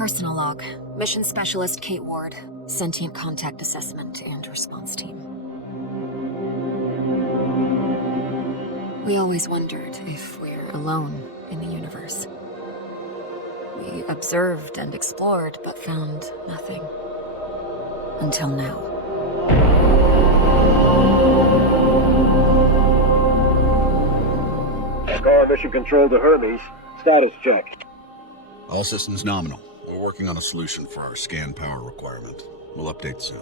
Personal log. Mission Specialist Kate Ward. Sentient Contact Assessment and Response Team. We always wondered if we're alone in the universe. We observed and explored, but found nothing. Until now. Scar Mission Control to Hermes. Status check. All systems nominal. We're working on a solution for our scan power requirement. We'll update soon.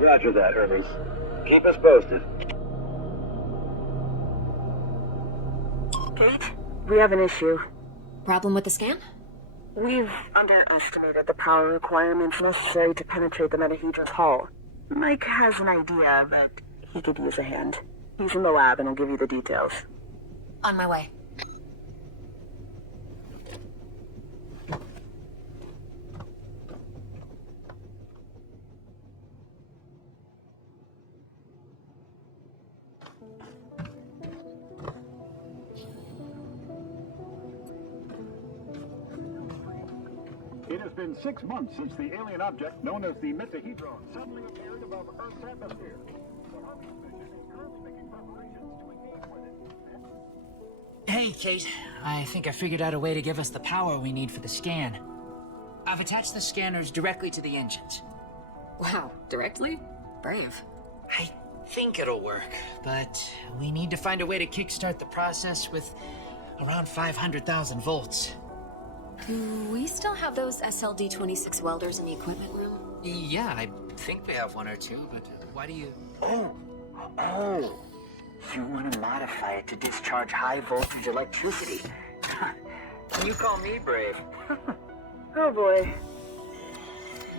Roger that, Hermes. Keep us posted. Kate, we have an issue. Problem with the scan? We've underestimated the power requirements necessary to penetrate the Metahedron's hull. Mike has an idea, but he could use a hand. He's in the lab and I'll give you the details. On my way. It has been 6 months since the alien object known as the Metahedron suddenly appeared above Earth's atmosphere. The Hermes mission is currently making preparations to engage with it. Hey, Kate. I think I figured out a way to give us the power we need for the scan. I've attached the scanners directly to the engines. Wow, directly? Brave. I think it'll work, but we need to find a way to kickstart the process with around 500,000 volts. Do we still have those SLD-26 welders in the equipment room? Yeah, I think we have one or two, but why do you... Oh! You want to modify it to discharge high voltage electricity. You call me brave. Oh boy.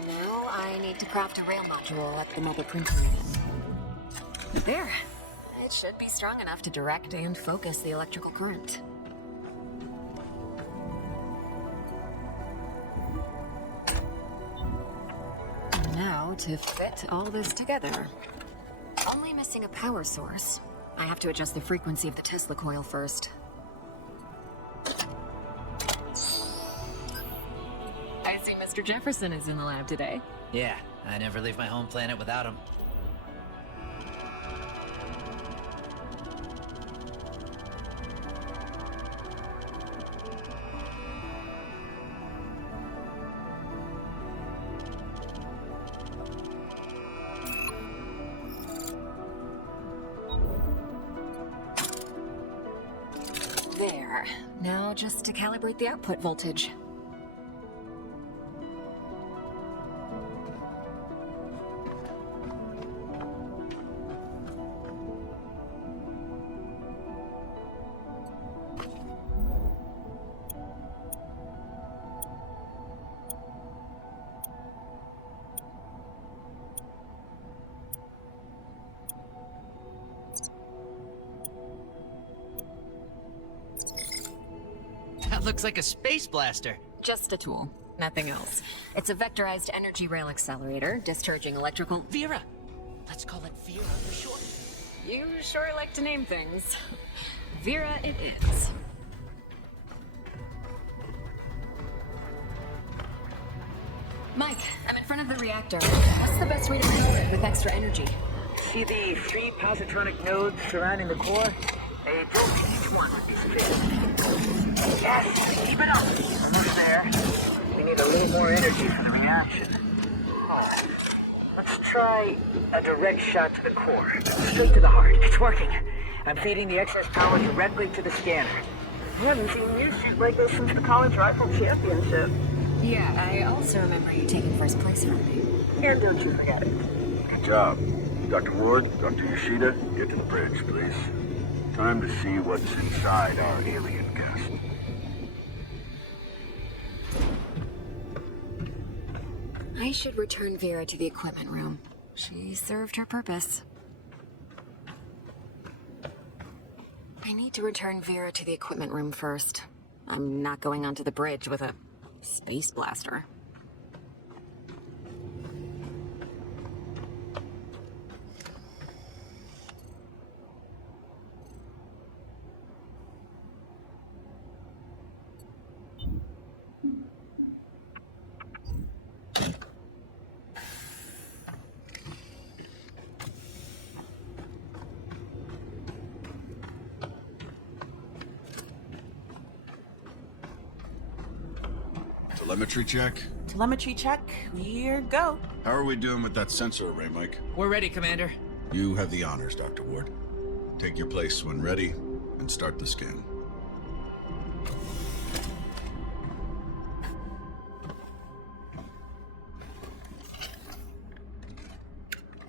Now I need to craft a rail module at the mobile printer unit. There. It should be strong enough to direct and focus the electrical current. Now to fit all this together. Only missing a power source. I have to adjust the frequency of the Tesla coil first. I see Mr. Jefferson is in the lab today. Yeah, I never leave my home planet without him. There. Now just to calibrate the output voltage. That looks like a space blaster. Just a tool, nothing else. It's a vectorized energy rail accelerator, discharging electrical... Vera! Let's call it Vera for short. You sure like to name things. Vera it is. Mike, I'm in front of the reactor. What's the best way to power it with extra energy? See the 3 positronic nodes surrounding the core? A voltage each one would be sufficient. Yes, keep it up. Almost there. We need a little more energy for the reaction. Let's try a direct shot to the core. Straight to the heart. It's working. I'm feeding the excess power directly to the scanner. I haven't seen you shoot like this since the college rifle championship. Yeah, I also remember you taking first place from me. And don't you forget it. Good job. Dr. Ward, Dr. Yoshida, get to the bridge, please. Time to see what's inside our alien guest. I should return Vera to the equipment room. She served her purpose. I need to return Vera to the equipment room first. I'm not going onto the bridge with a space blaster. Telemetry check? Telemetry check. Here go. How are we doing with that sensor array, Mike? We're ready, Commander. You have the honors, Dr. Ward. Take your place when ready, and start the scan.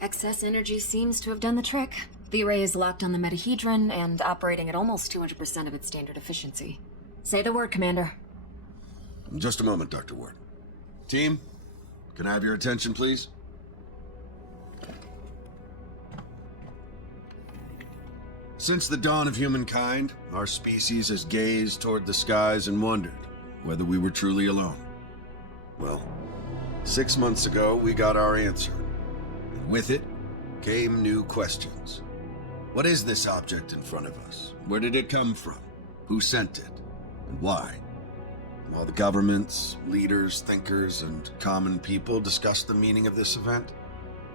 Excess energy seems to have done the trick. The array is locked on the metahedron and operating at almost 200% of its standard efficiency. Say the word, Commander. In just a moment, Dr. Ward. Team, can I have your attention, please? Since the dawn of humankind, our species has gazed toward the skies and wondered whether we were truly alone. Well, 6 months ago, we got our answer. And with it came new questions. What is this object in front of us? Where did it come from? Who sent it? And why? While the governments, leaders, thinkers, and common people discussed the meaning of this event,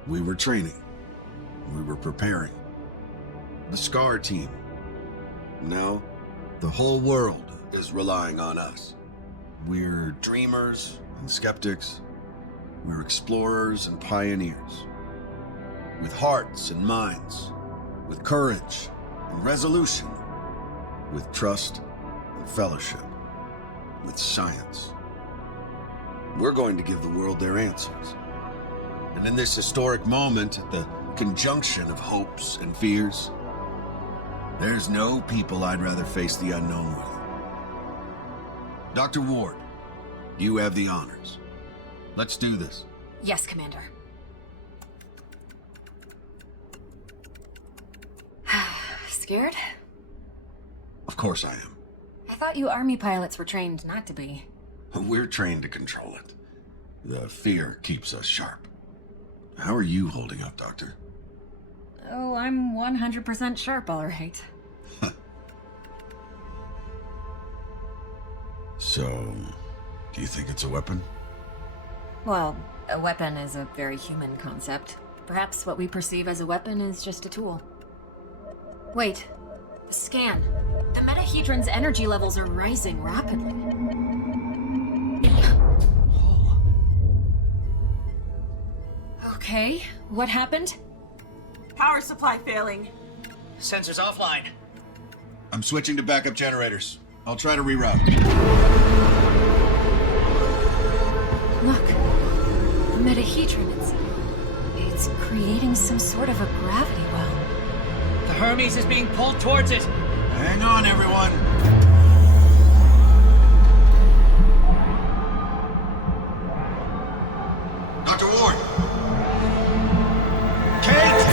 we were training. We were preparing. The SCAR team. Now, the whole world is relying on us. We're dreamers and skeptics. We're explorers and pioneers. With hearts and minds. With courage and resolution. With trust and fellowship. With science. We're going to give the world their answers. And in this historic moment, at the conjunction of hopes and fears, there's no people I'd rather face the unknown with. Dr. Ward, you have the honors. Let's do this. Yes, Commander. Scared? Of course I am. I thought you Army pilots were trained not to be. We're trained to control it. The fear keeps us sharp. How are you holding up, Doctor? Oh, I'm 100% sharp, all right. So, do you think it's a weapon? Well, a weapon is a very human concept. Perhaps what we perceive as a weapon is just a tool. Wait. The scan. The metahedron's energy levels are rising rapidly. Okay, what happened? Power supply failing. Sensors offline. I'm switching to backup generators. I'll try to reroute. Look. The metahedron, it's creating some sort of a gravity well. The Hermes is being pulled towards it. Hang on, everyone. Dr. Ward! Kate!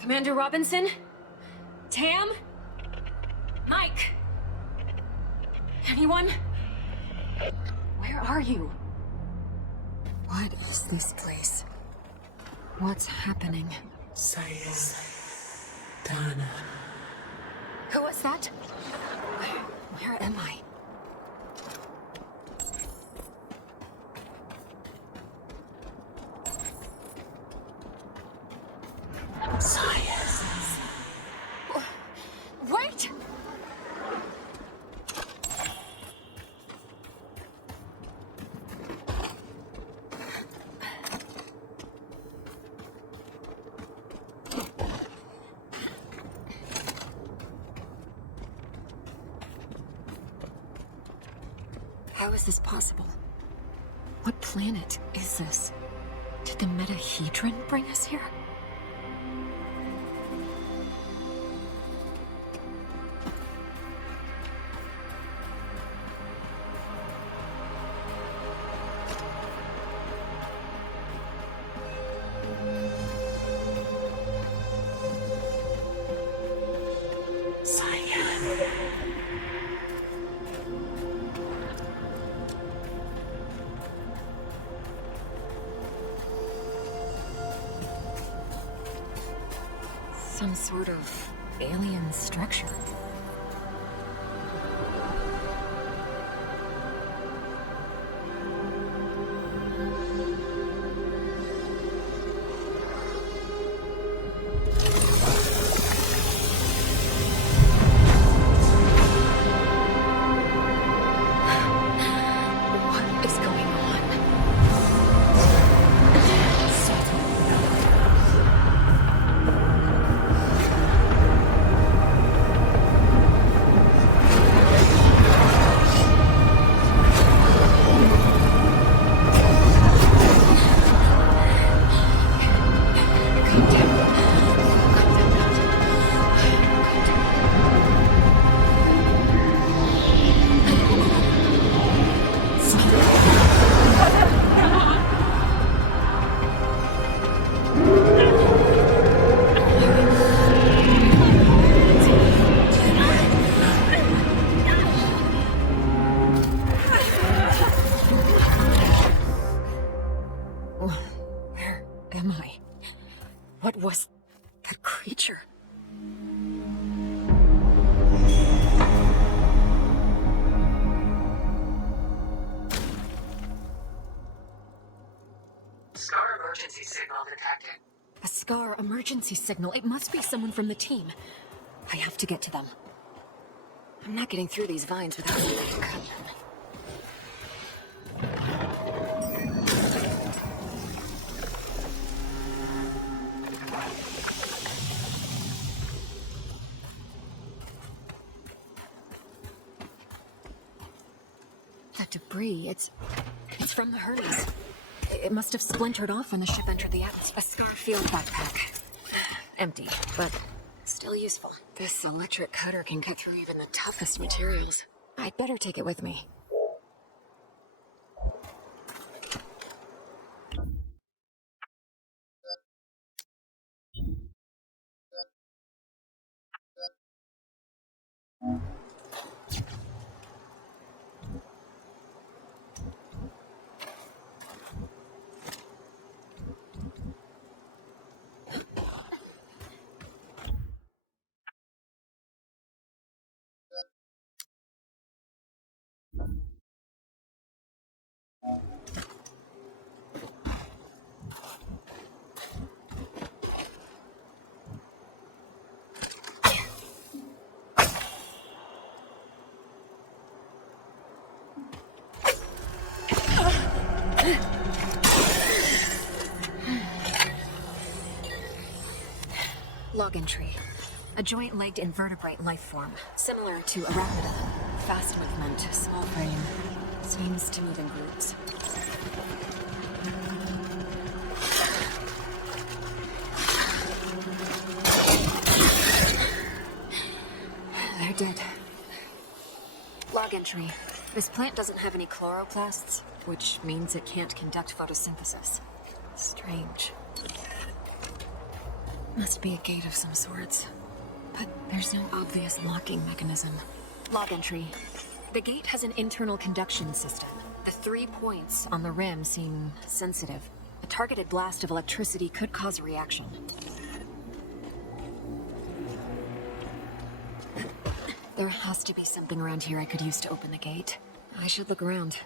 Commander Robinson? Tam? Mike? Anyone? Where are you? What is this place? What's happening? Donna. Who was that? Where am I? Wait! How is this possible? What planet is this? Did the metahedron bring us here? Some sort of alien structure. What is going on? Where am I? What was that creature? Scar emergency signal detected. A SCAR emergency signal. It must be someone from the team. I have to get to them. I'm not getting through these vines without something to cut them. That debris, it's from the Hermes. It must have splintered off when the ship entered the atmosphere. A SCAR field backpack. Empty, but still useful. This electric cutter can cut through even the toughest materials. I'd better take it with me. Log entry. A joint-legged invertebrate life form, similar to Arachnida. Fast movement, small frame. Seems to move in groups. They're dead. Log entry. This plant doesn't have any chloroplasts, which means it can't conduct photosynthesis. Strange. Must be a gate of some sorts. But there's no obvious locking mechanism. Log entry. The gate has an internal conduction system. The 3 points on the rim seem sensitive. A targeted blast of electricity could cause a reaction. There has to be something around here I could use to open the gate. I should look around.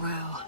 Wow.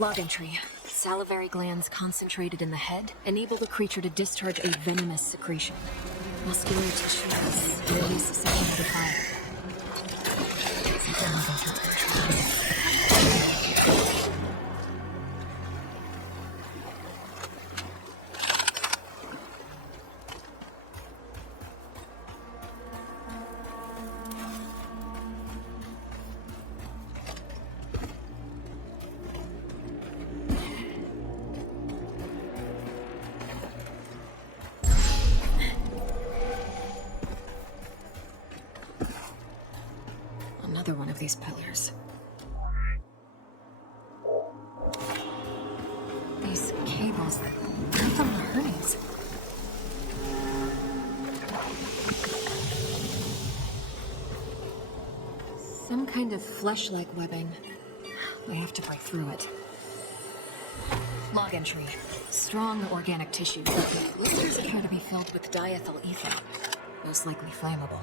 Log entry. Salivary glands concentrated in the head enable the creature to discharge a venomous secretion. Muscular tissues release susceptible to fire. another one of these pillars. These cables, they're from the Hermes. Some kind of flesh-like webbing. I have to break through it. Log entry. Strong organic tissue, but the blisters appear to be filled with diethyl ether. Most likely flammable.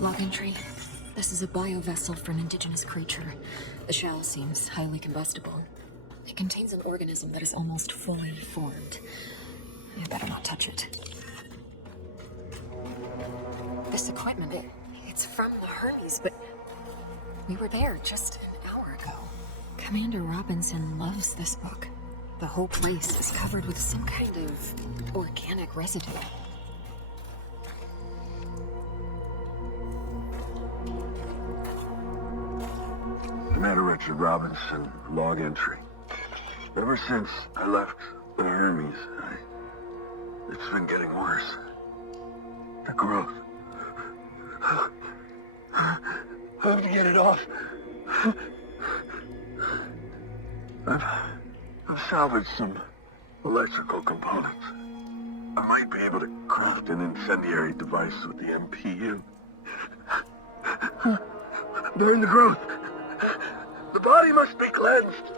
Log entry. This is a biovessel for an indigenous creature. The shell seems highly combustible. It contains an organism that is almost fully formed. You better not touch it. This equipment, it's from the Hermes, but we were there just an hour ago. Commander Robinson loves this book. The whole place is covered with some kind of organic residue. Commander Richard Robinson, log entry. Ever since I left the Hermes, it's been getting worse. The growth. I have to get it off. I've salvaged some electrical components. I might be able to craft an incendiary device with the MPU. Burn the growth. The body must be cleansed.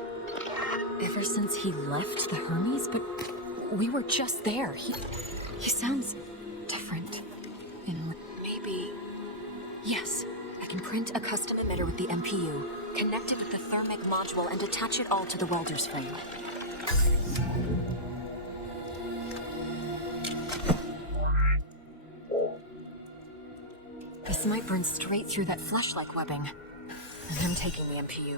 Ever since he left the Hermes, but we were just there. He sounds different. And maybe... Yes, I can print a custom emitter with the MPU, connect it with the thermic module, and attach it all to the welder's frame. This might burn straight through that flesh-like webbing. And I'm taking the MPU.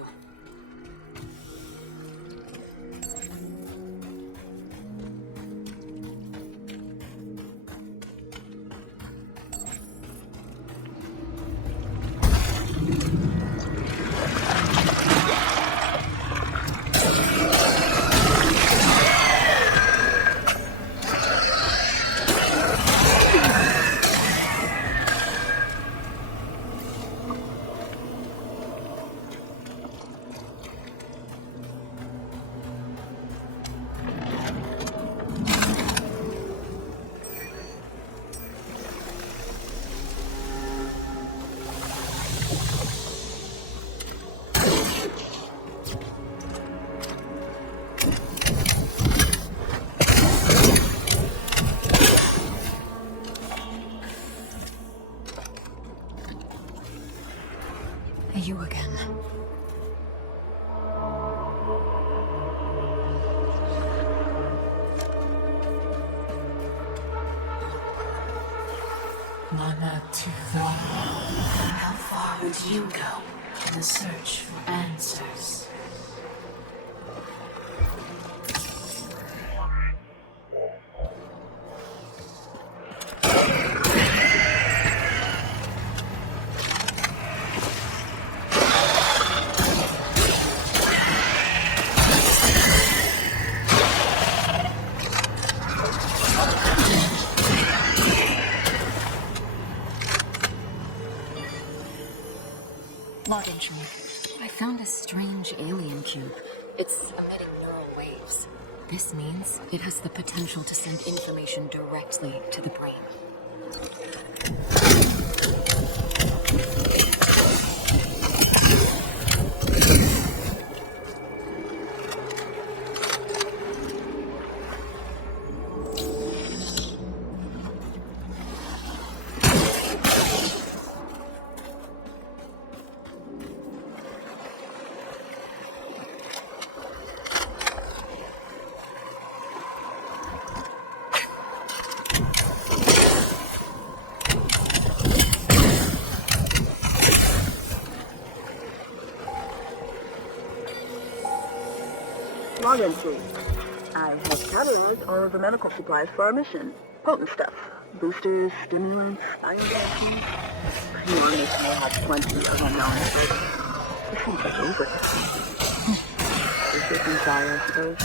You again. Nana to the How far would you go in the search for answers? Log entry. I found a strange alien cube. It's emitting neural waves. This means it has the potential to send information directly to the brain. Log entry. I have cataloged all of the medical supplies for our mission. Potent stuff. Boosters, stimulants, iron dancing. You on this may have plenty of unknown. This seems like lubricant. Is this inside, I suppose?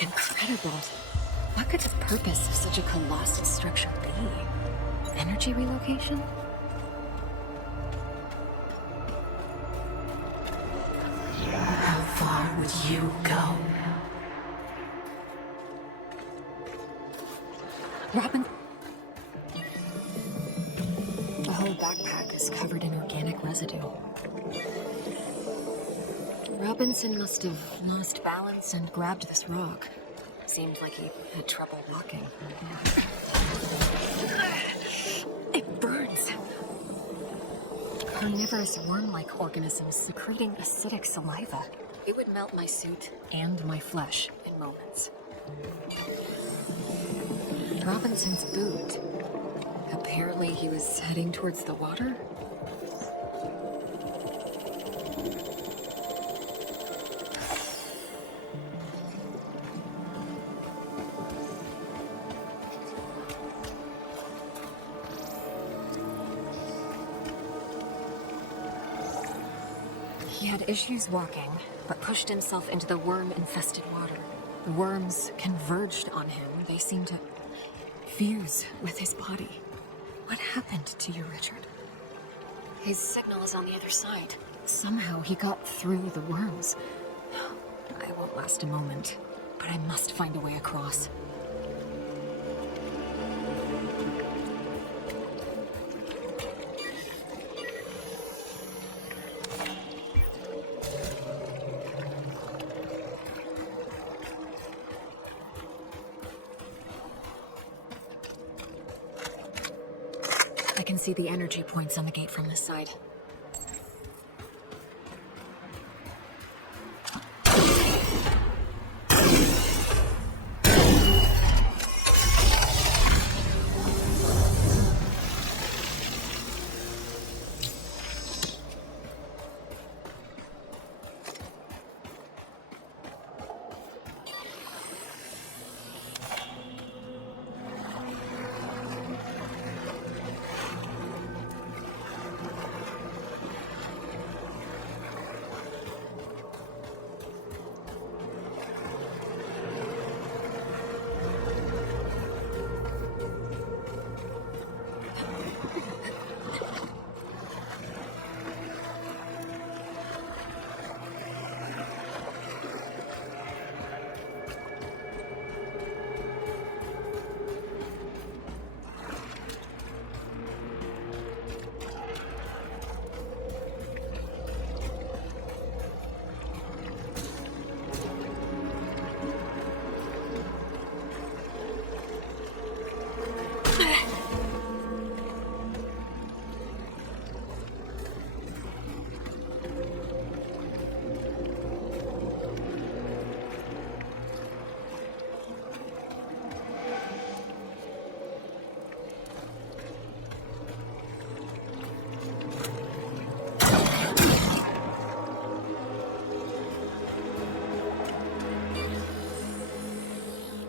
Incredible. What could the purpose of such a colossal structure be? Energy relocation? How far would you go? Robin... The whole backpack is covered in organic residue. Robinson must have lost balance and grabbed this rock. Seemed like he had trouble walking. It burns. Carnivorous worm-like organisms secreting acidic saliva. It would melt my suit and my flesh in moments. Robinson's boot. Apparently he was heading towards the water. He had issues walking, but pushed himself into the worm-infested water. The worms converged on him. They seemed to fuse with his body. What happened to you, Richard? His signal is on the other side. Somehow he got through the worms. I won't last a moment, but I must find a way across. I can see the energy points on the gate from this side.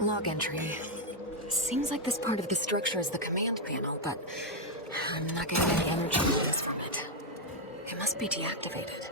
Log entry. Seems like this part of the structure is the command panel, but I'm not getting any energy use from it. It must be deactivated.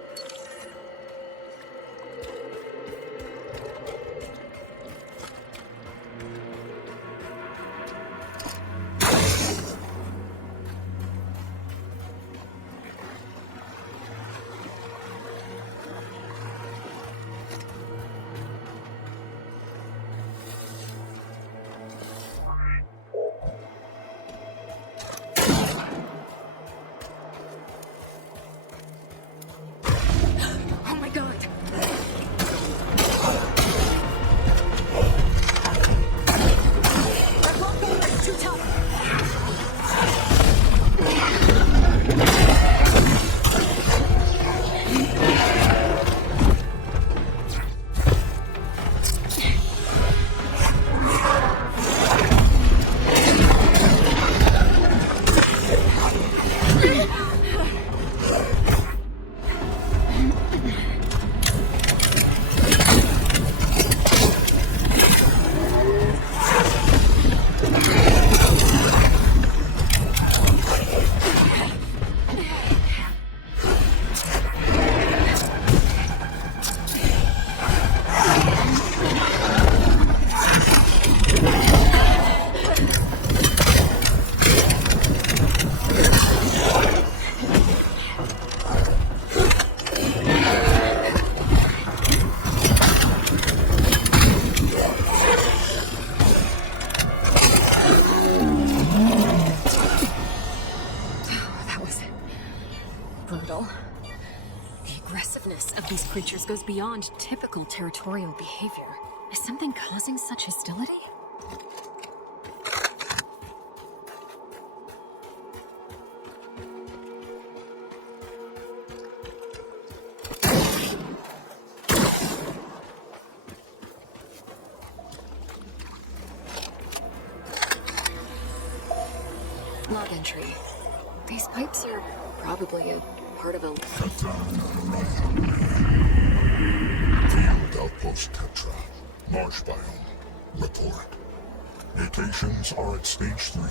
brutal. The aggressiveness of these creatures goes beyond typical territorial behavior. Is something causing such hostility? Log entry. These pipes are probably a part of a... Field Outpost Tetra. Marsh biome. Report. Mutations are at stage 3.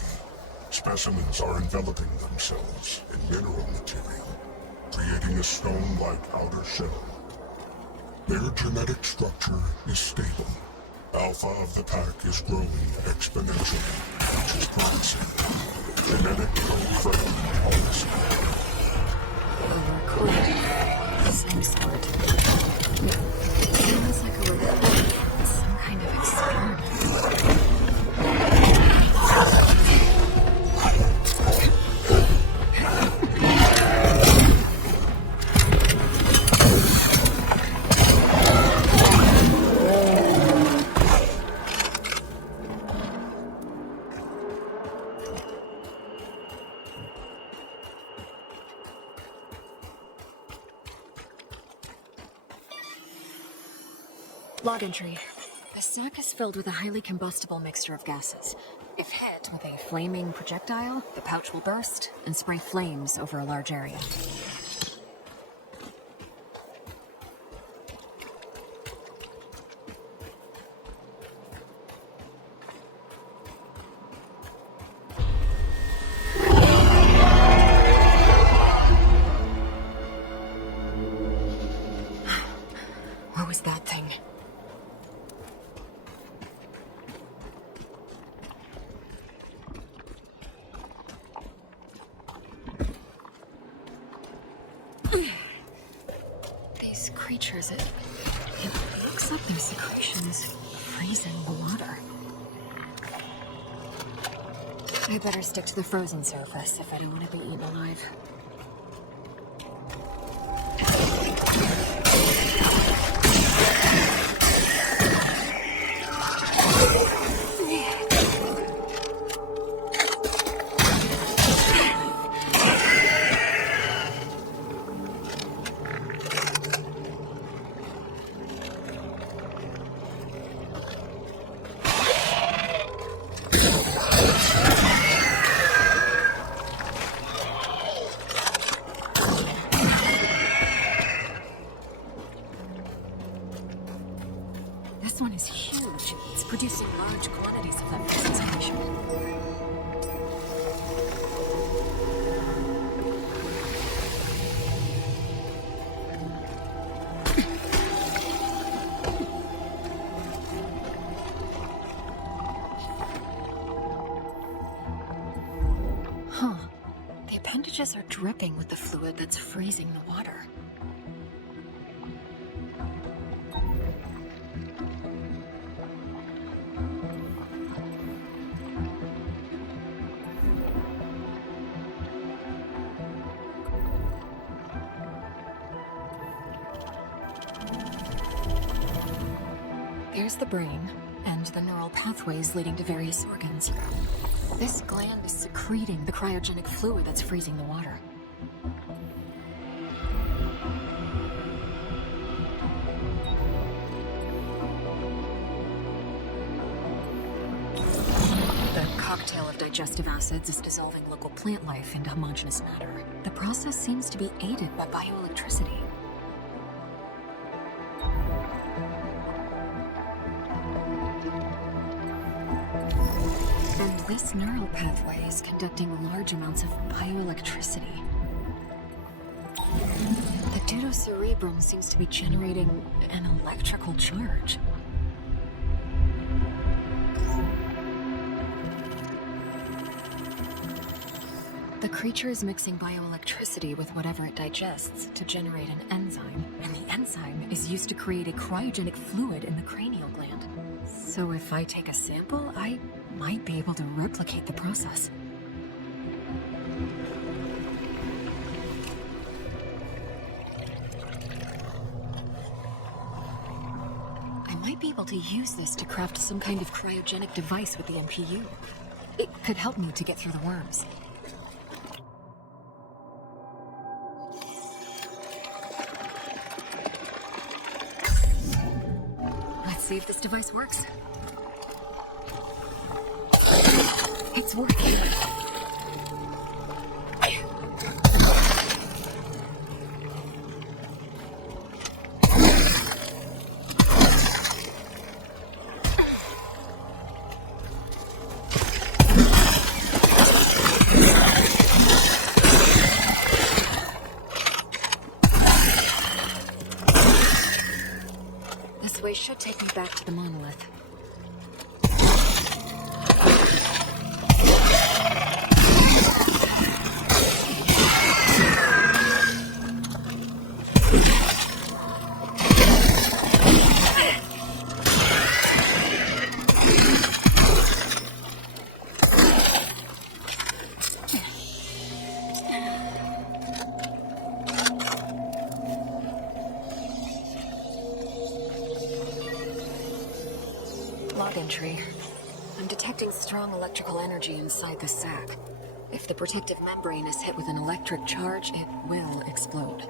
Specimens are enveloping themselves in mineral material, creating a stone-like outer shell. Their genetic structure is stable. Alpha of the pack is growing exponentially, which is promising. Genetic code friendly policy. Recorded. Same sort. Sounds like a recording. Some kind of experiment. Log entry. The sack is filled with a highly combustible mixture of gases. If hit with a flaming projectile, the pouch will burst and spray flames over a large area. What was that thing? These creatures, it looks like their secretions freezing the water. I better stick to the frozen surface if I don't want to be eaten alive. This one is huge. It's producing large quantities of that frozen secretion. Huh. The appendages are dripping with the fluid that's freezing the water. There's the brain, and the neural pathways leading to various organs. This gland is secreting the cryogenic fluid that's freezing the water. The cocktail of digestive acids is dissolving local plant life into homogeneous matter. The process seems to be aided by bioelectricity. And this neural pathway is conducting large amounts of bioelectricity. The deuterocerebrum seems to be generating an electrical charge. The creature is mixing bioelectricity with whatever it digests to generate an enzyme, and the enzyme is used to create a cryogenic fluid in the cranial gland. So if I take a sample, I might be able to replicate the process. might be able to use this to craft some kind of cryogenic device with the MPU. It could help me to get through the worms. Let's see if this device works. It's working. This way should take me back to the monolith. Log entry. I'm detecting strong electrical energy inside the sac. If the protective membrane is hit with an electric charge, it will explode.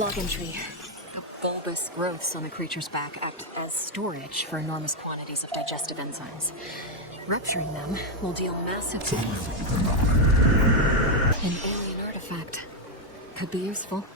Log entry. The bulbous growths on a creature's back act as storage for enormous quantities of digestive enzymes. Rupturing them will deal massive damage. An alien artifact. Could be useful.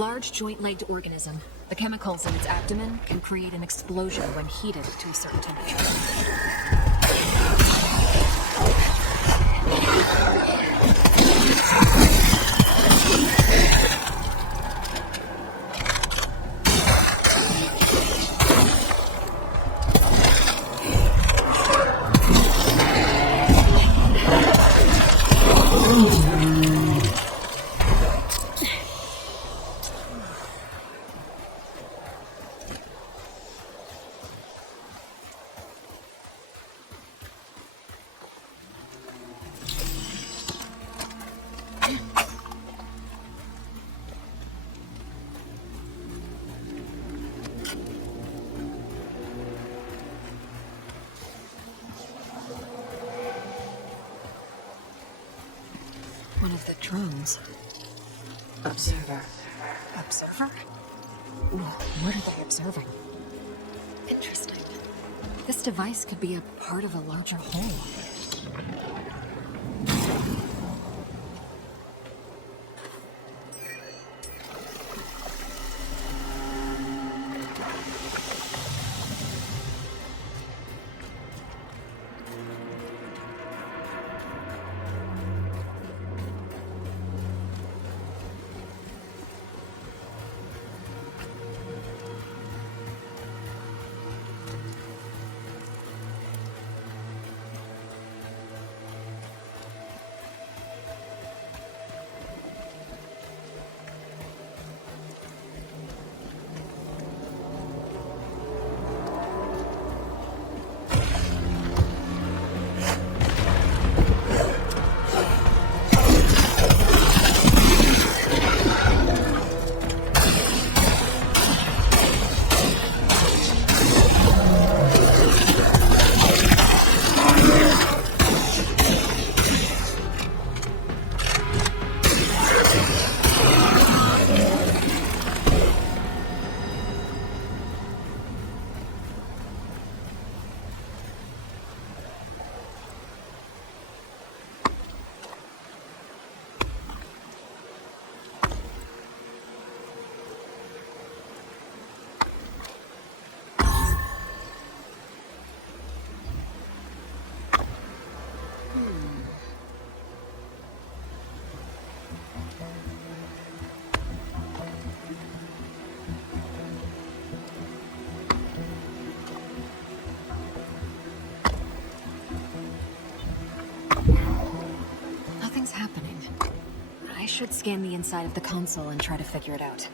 large joint-legged organism. The chemicals in its abdomen can create an explosion when heated to a certain temperature. One of the drones. Observer. Observer? What are they observing? Interesting. This device could be a part of a larger whole. Nothing's happening. I should scan the inside of the console and try to figure it out.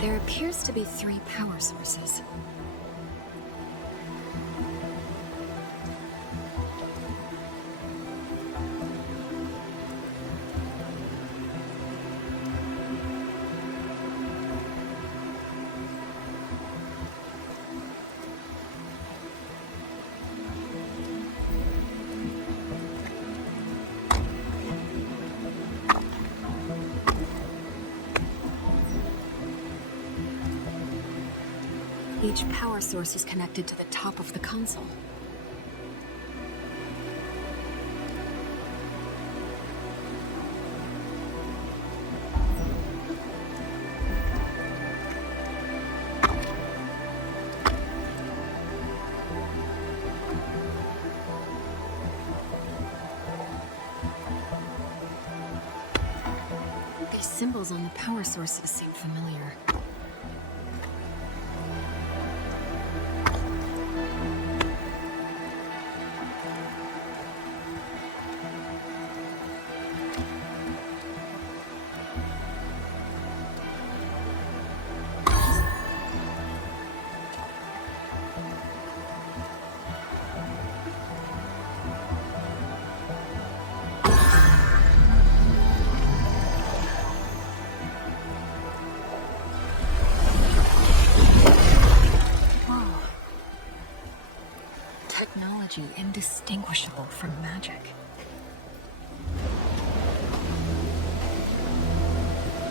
There appears to be 3 power sources. Each power source is connected to the top of the console. These symbols on the power sources seem familiar. energy indistinguishable from magic.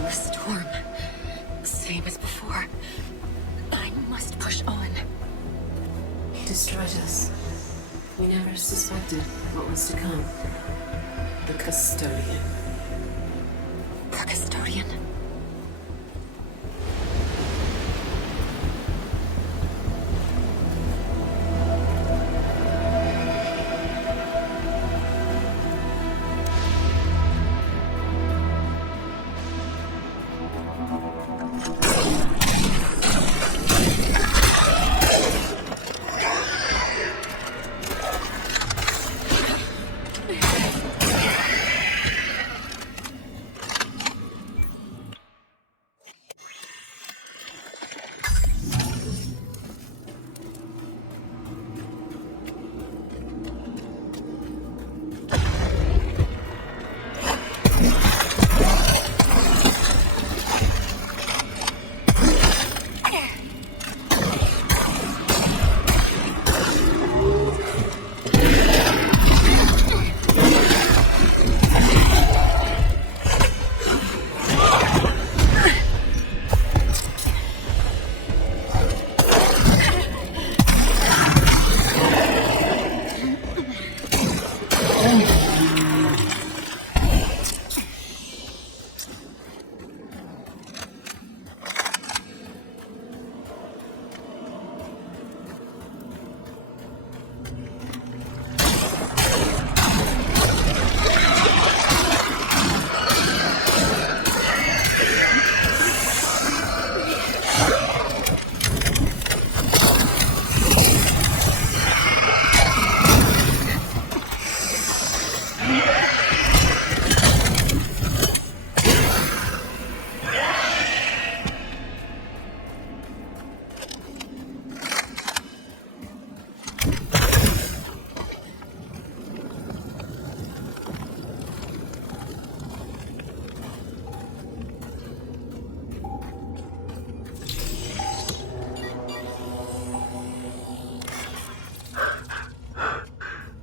The storm. Same as before. I must push on. He destroyed us. We never suspected what was to come. The Custodian. The Custodian?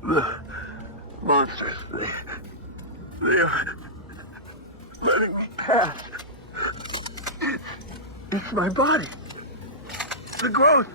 The monsters, they are letting me pass. It's my body. The growth.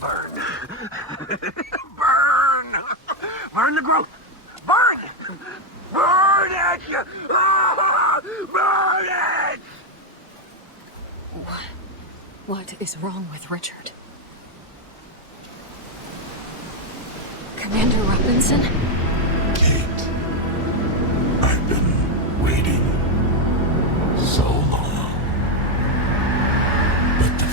Burn. Burn! Burn the growth! Burn! Burn it! Ah! Burn it! What is wrong with Richard? Commander Robinson? Kate, I've been waiting so long. But the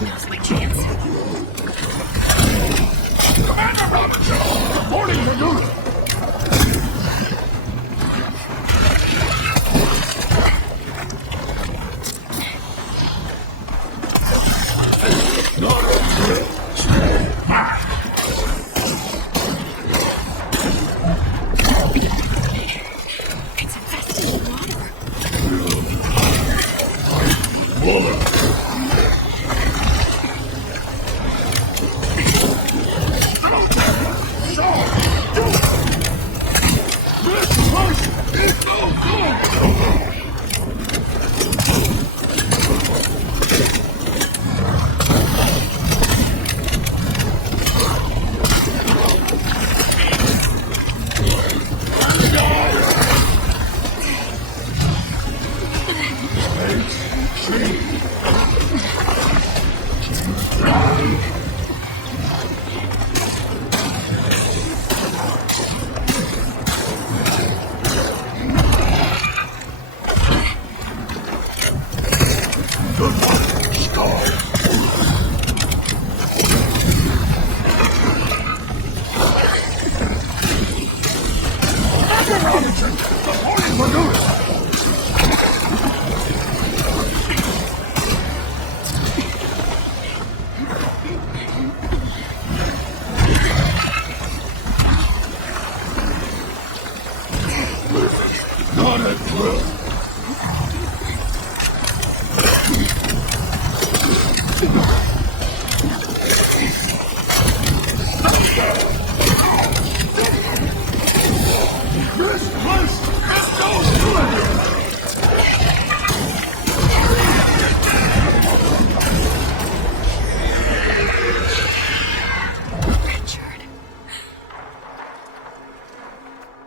Now's my chance. It's infested with water.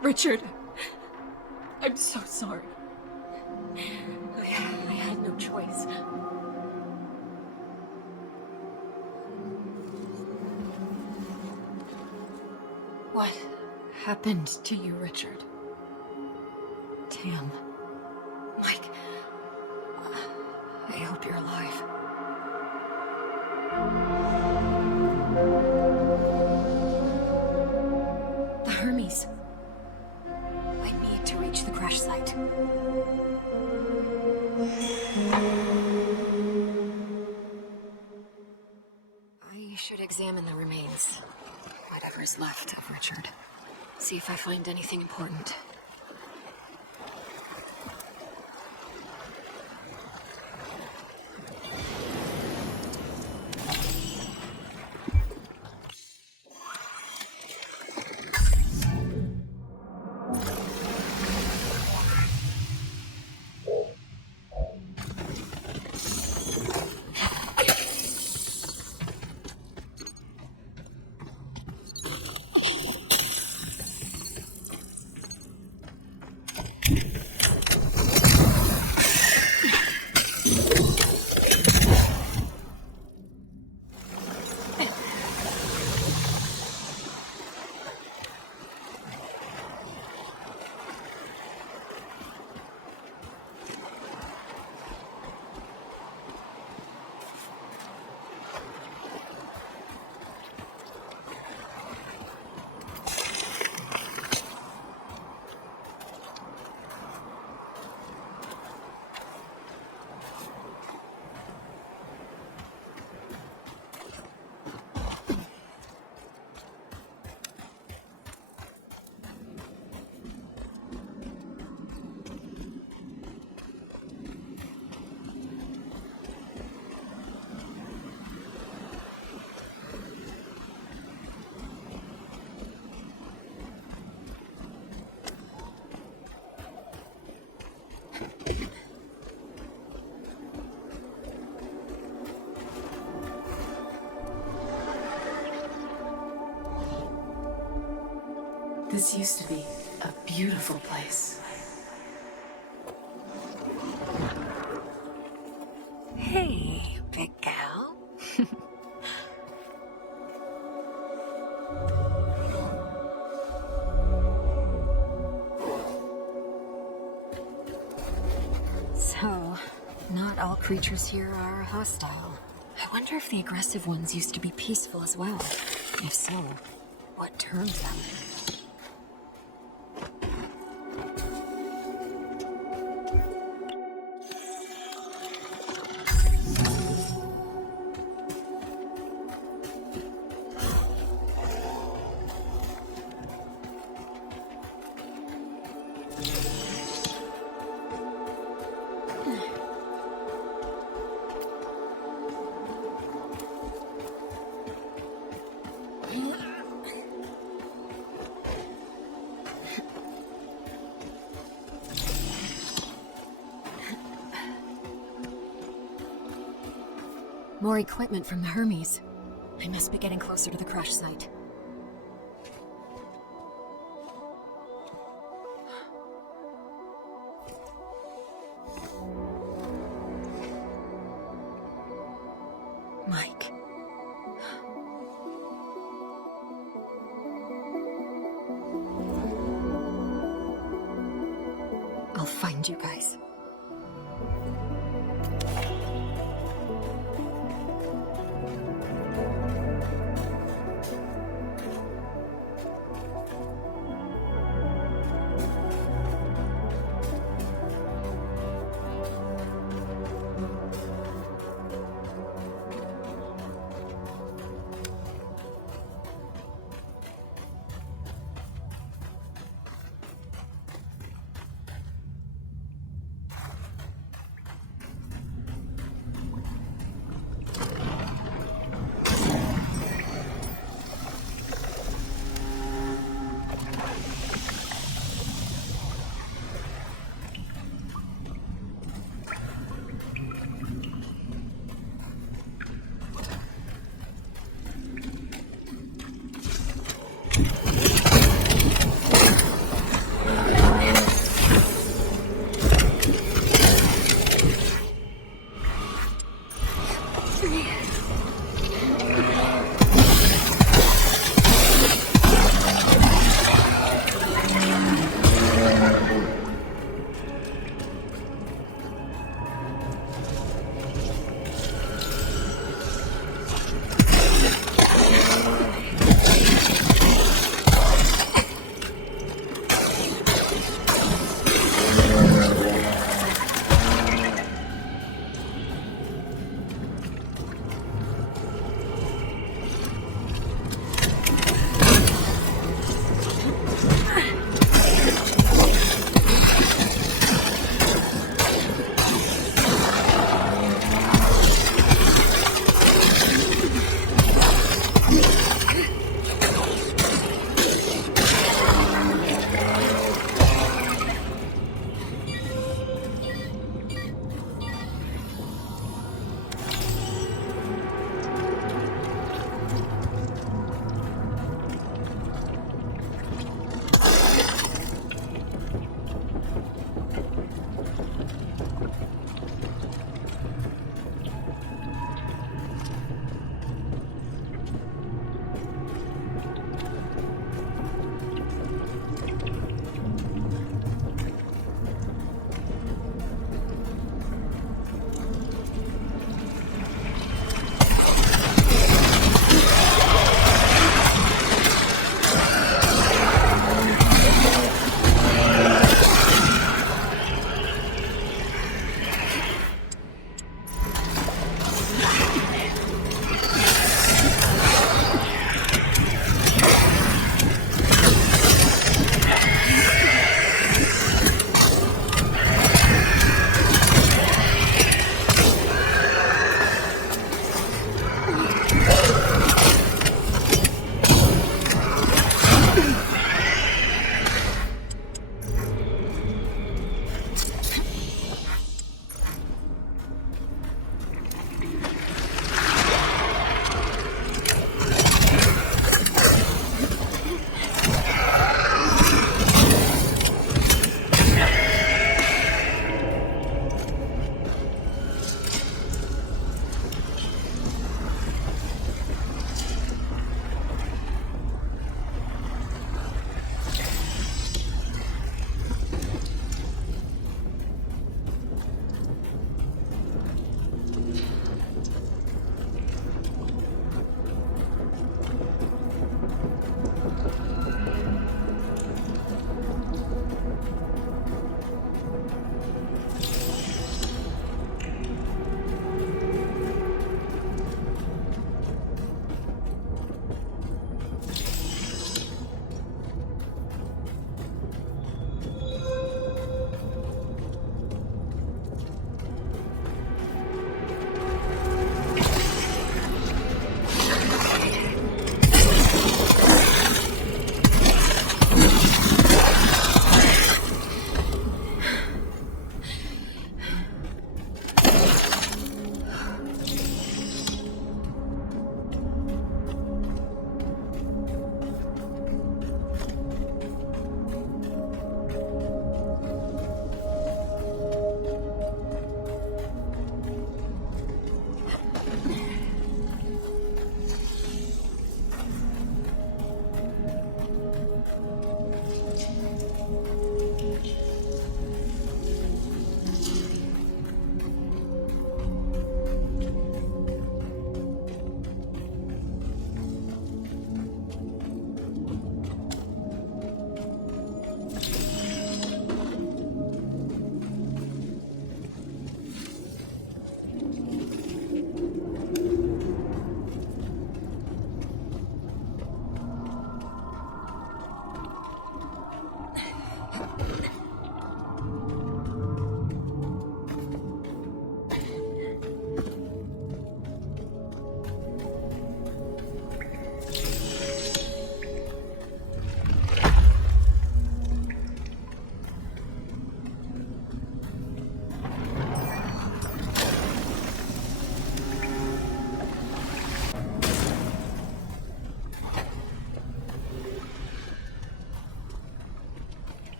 Richard, I'm so sorry. I had no choice. What happened to you, Richard? Tam. Mike. I hope you're alive. The Hermes. I need to reach the crash site. I should examine the remains. Whatever's left of Richard. See if I find anything important. This used to be a beautiful place. Hey, big gal. So, not all creatures here are hostile. I wonder if the aggressive ones used to be peaceful as well. If so, what turned them? More equipment from the Hermes. I must be getting closer to the crash site. Mike. I'll find you guys.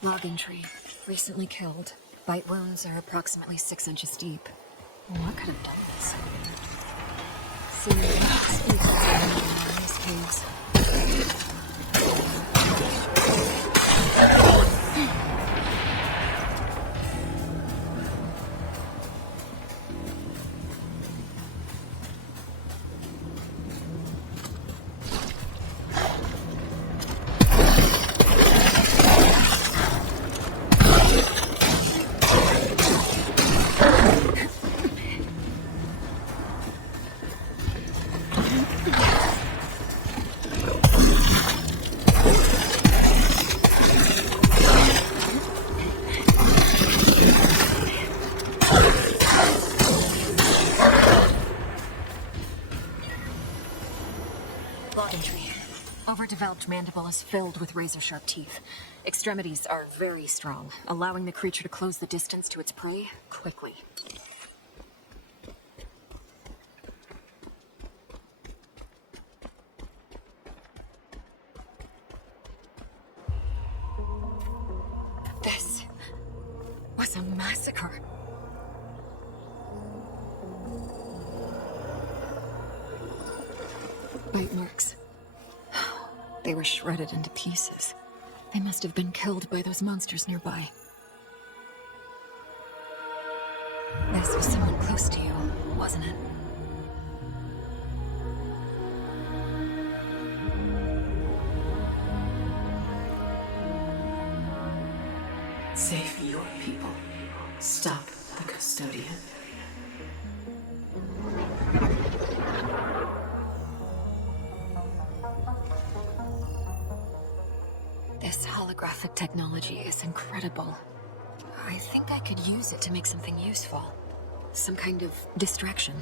Log entry. Recently killed. Bite wounds are approximately 6 inches deep. What could have done this? See, these caves. Log entry. Overdeveloped mandible is filled with razor-sharp teeth. Extremities are very strong, allowing the creature to close the distance to its prey quickly. This was a massacre. Bite marks. They were shredded into pieces. They must have been killed by those monsters nearby. This was someone close to you, wasn't it? Save your people. Stop the custodian. This holographic technology is incredible. I think I could use it to make something useful. Some kind of distraction.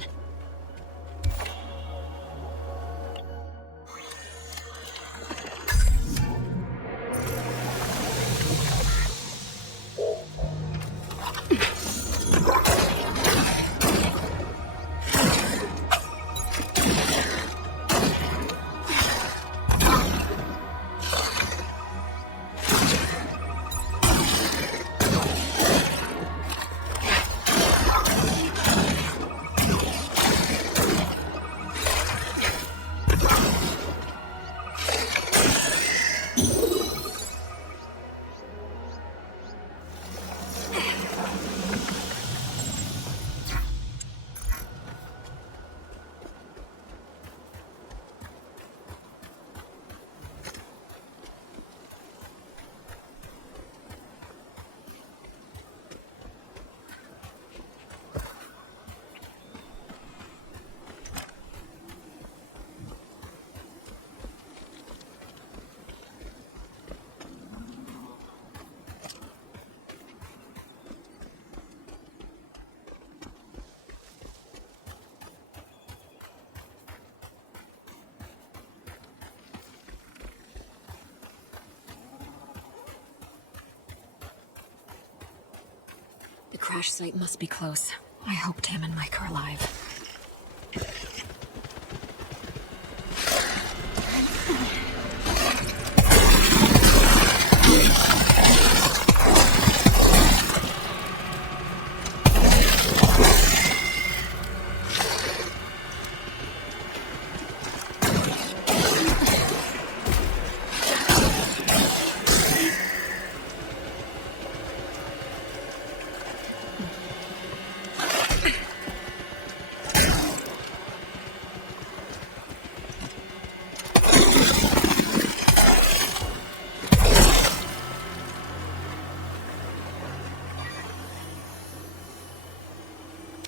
The crash site must be close. I hope Tim and Mike are alive.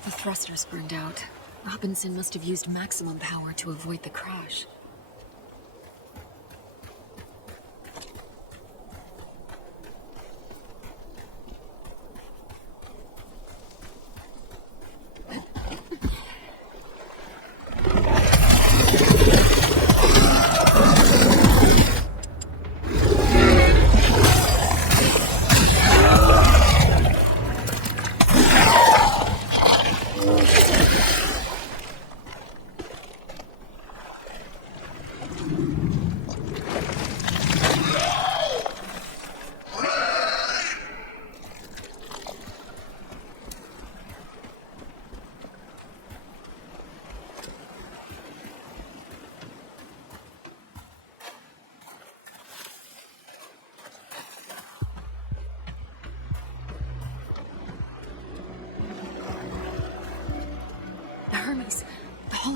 The thrusters burned out. Robinson must have used maximum power to avoid the crash.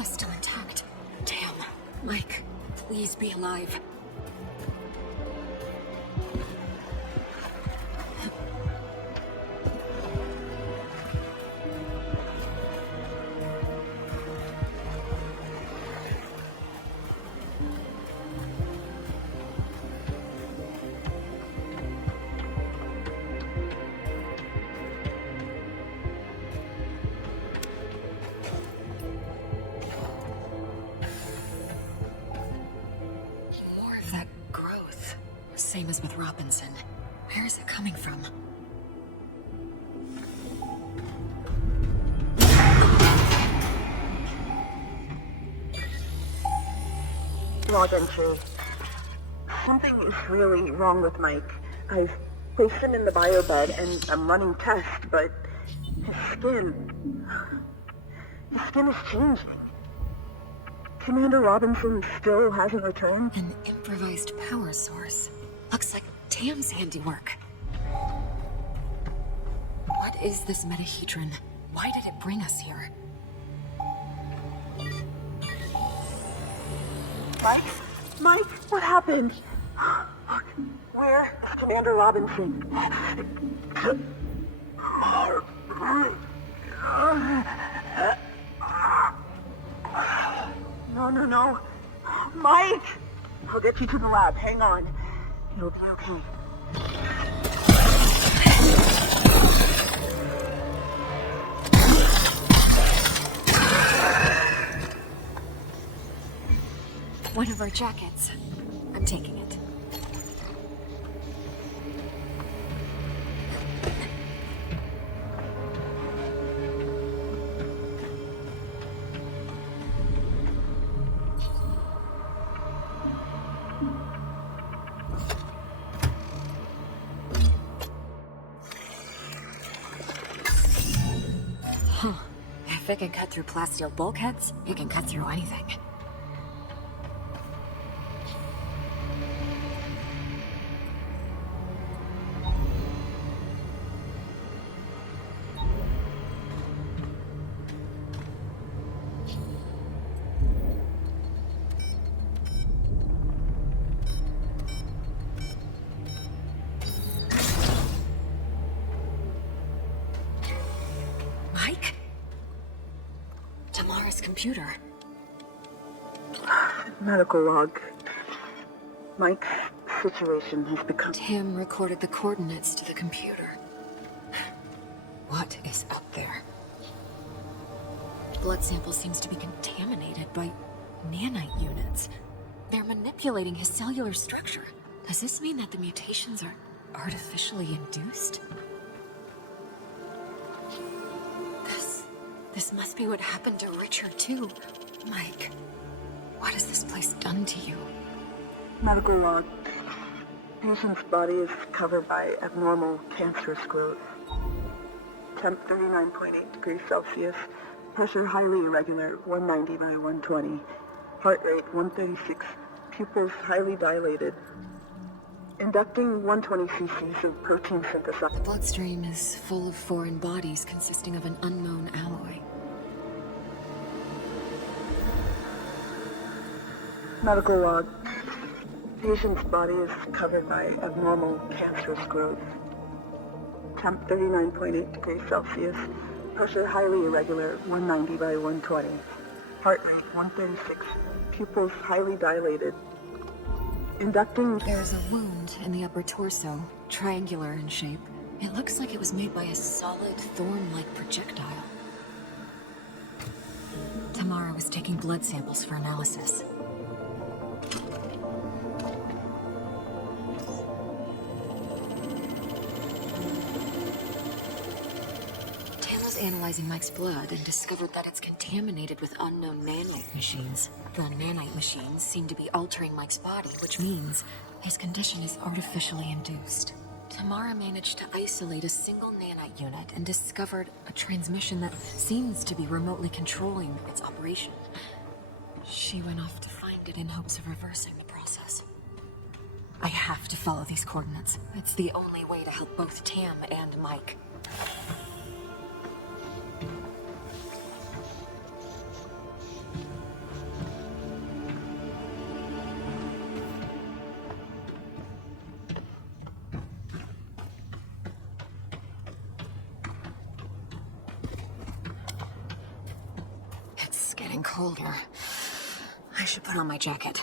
Tama's still intact. Damn. Mike, please be alive. More of that growth. Same as with Robinson. Where is it coming from? Log entry. Something is really wrong with Mike. I've placed him in the biobed and I'm running tests, but his skin is changing. Commander Robinson still hasn't returned. An improvised power source. Looks like Tam's handiwork. What is this metahedron? Why did it bring us here? Mike, what happened? Where is Commander Robinson? No. Mike! I'll get you to the lab. Hang on. You'll be okay. One of our jackets. I'm taking it. Huh. If it can cut through plasteel bulkheads, it can cut through anything. Mike? Tamara's computer. Medical log. Mike's situation has become... Tam recorded the coordinates to the computer. What is up there? Blood sample seems to be contaminated by nanite units. They're manipulating his cellular structure. Does this mean that the mutations are artificially induced? This must be what happened to Richard, too. Mike, what has this place done to you? Medical log. Patient's body is covered by abnormal cancerous growth. Temp 39.8 degrees Celsius. Pressure highly irregular, 190 by 120. Heart rate 136. Pupils highly dilated. Inducting 120 cc's of protein synthesis. The bloodstream is full of foreign bodies consisting of an unknown alloy. Medical log. Patient's body is covered by abnormal cancerous growth. Temp 39.8 degrees Celsius. Pressure highly irregular, 190 by 120. Heart rate 136. Pupils highly dilated. Inducting... There's a wound in the upper torso, triangular in shape. It looks like it was made by a solid, thorn-like projectile. Tamara was taking blood samples for analysis. Analyzing Mike's blood and discovered that it's contaminated with unknown nanite machines. The nanite machines seem to be altering Mike's body, which means his condition is artificially induced. Tamara managed to isolate a single nanite unit and discovered a transmission that seems to be remotely controlling its operation. She went off to find it in hopes of reversing the process. I have to follow these coordinates. It's the only way to help both Tam and Mike. getting colder. I should put on my jacket.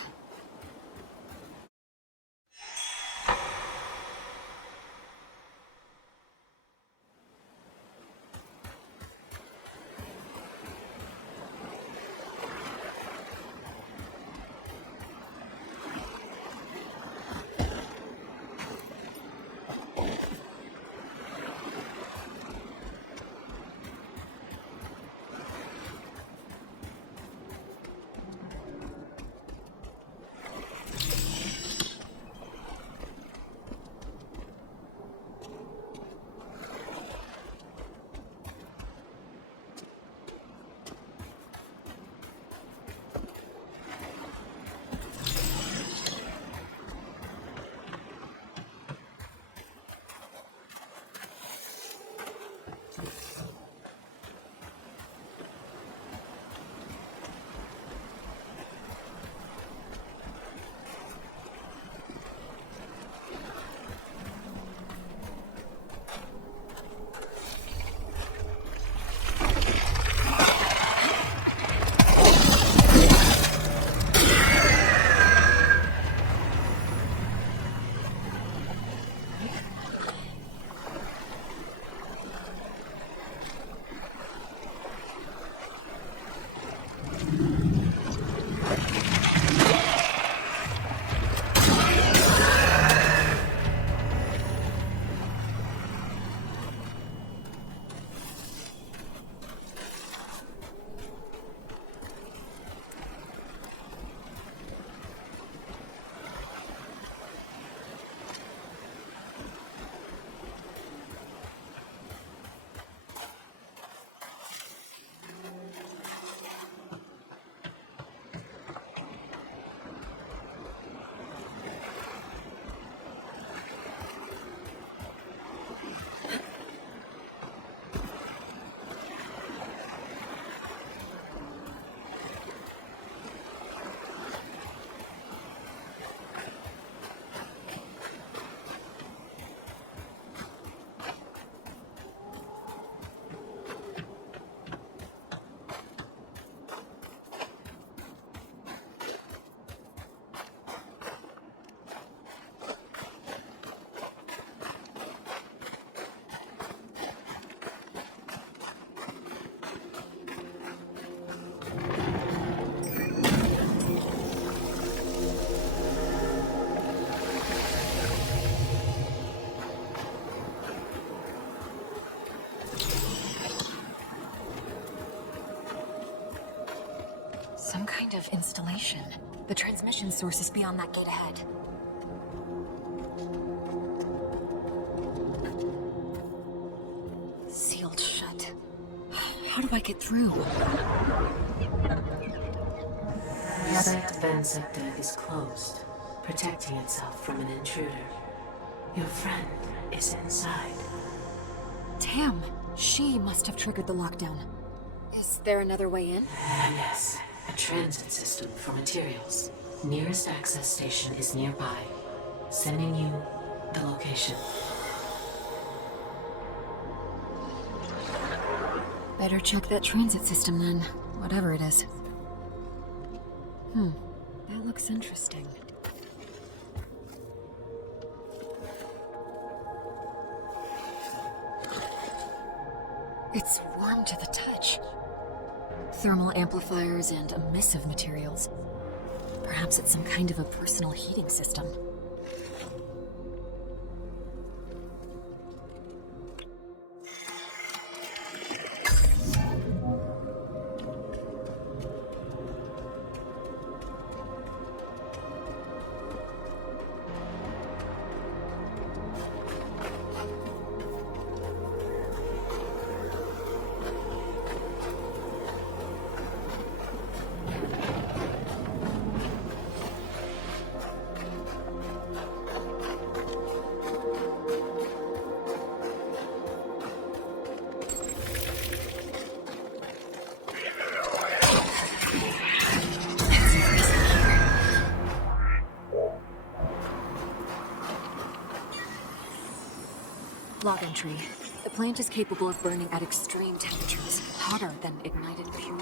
Some kind of installation. The transmission source is beyond that gate ahead. Sealed shut. How do I get through? The other defense sector is closed, protecting itself from an intruder. Your friend is inside. Tam! She must have triggered the lockdown. Is there another way in? Yes, a transit system for materials. Nearest access station is nearby. Sending you the location. Better check that transit system then, whatever it is. That looks interesting. It's warm to the touch. Thermal amplifiers and emissive materials. Perhaps it's some kind of a personal heating system. Log entry. The plant is capable of burning at extreme temperatures, hotter than ignited fuel.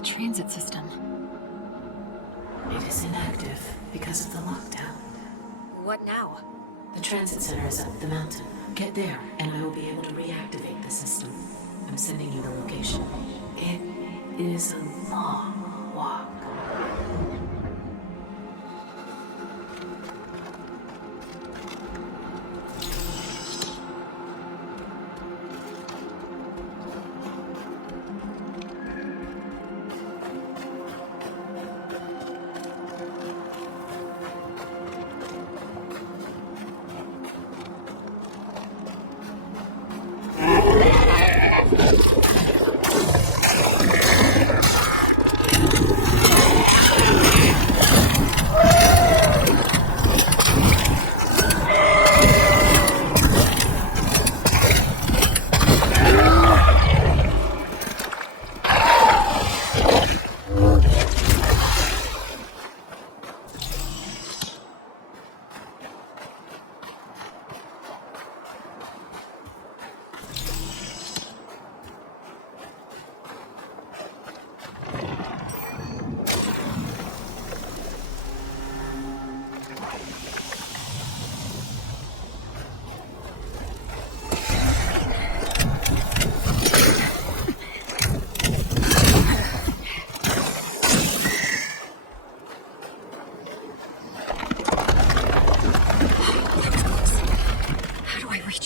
the transit system. It is inactive because of the lockdown. What now? The transit center is up the mountain. Get there, and I will be able to reactivate the system. I'm sending you the location. It is a long walk.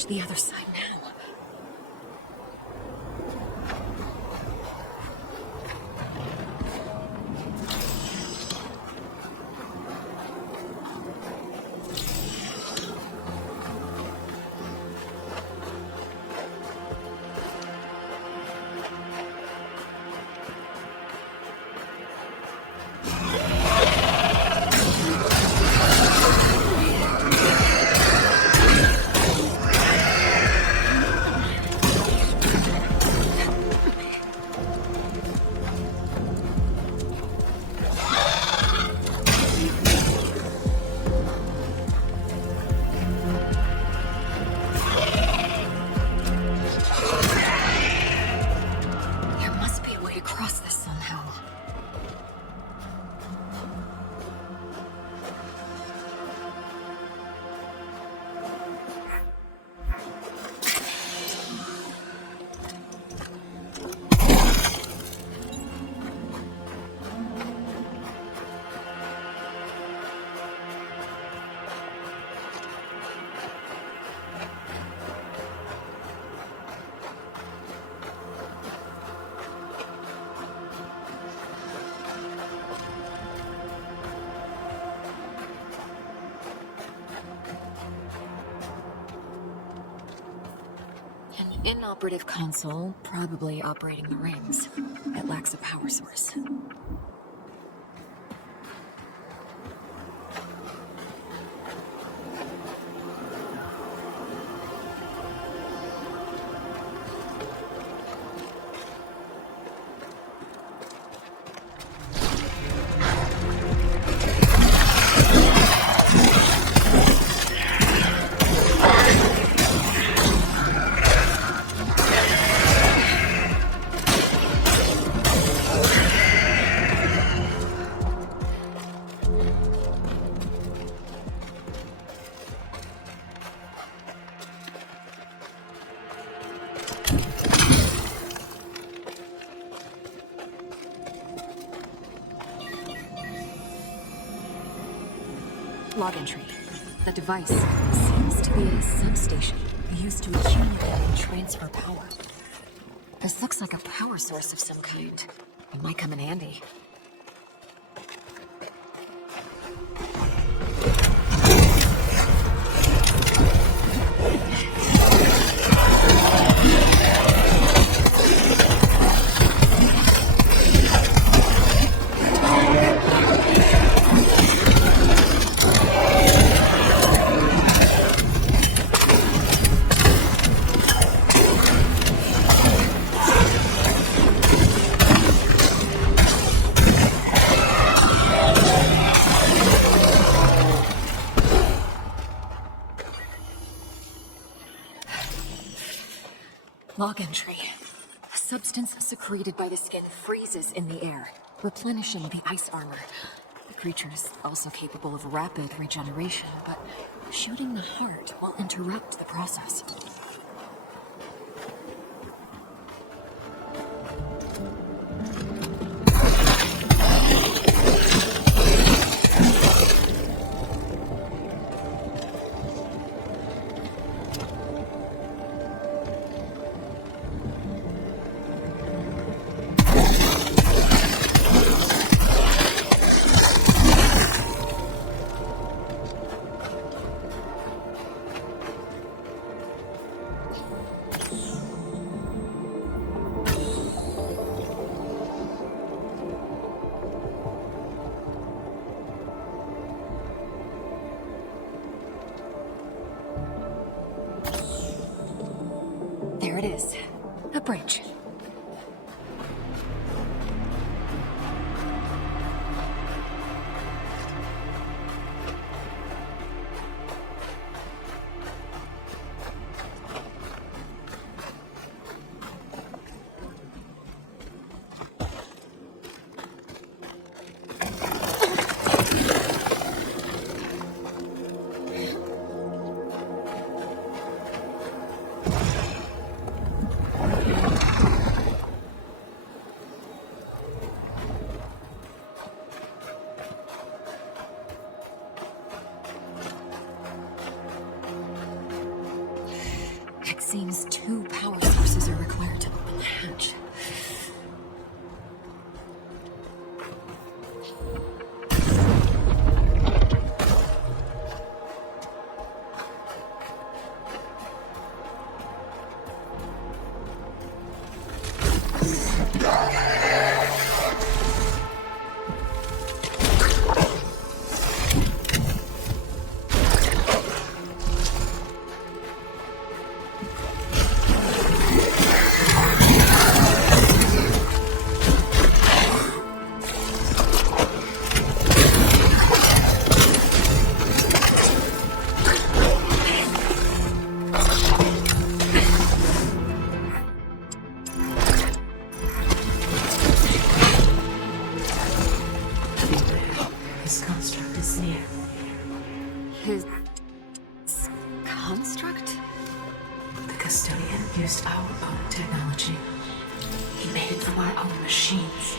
The other side now. An inoperative console, probably operating the rings. It lacks a power source. Log entry. The device seems to be a substation used to accumulate and transfer power. This looks like a power source of some kind. It might come in handy. Log entry. substance secreted by the skin freezes in the air, replenishing the ice armor. The creature's also capable of rapid regeneration, but shooting the heart will interrupt the process. There it is. A bridge. It seems 2 power sources are required to open the hatch. This construct is near. His construct? The custodian used our own technology. He made it from our own machines.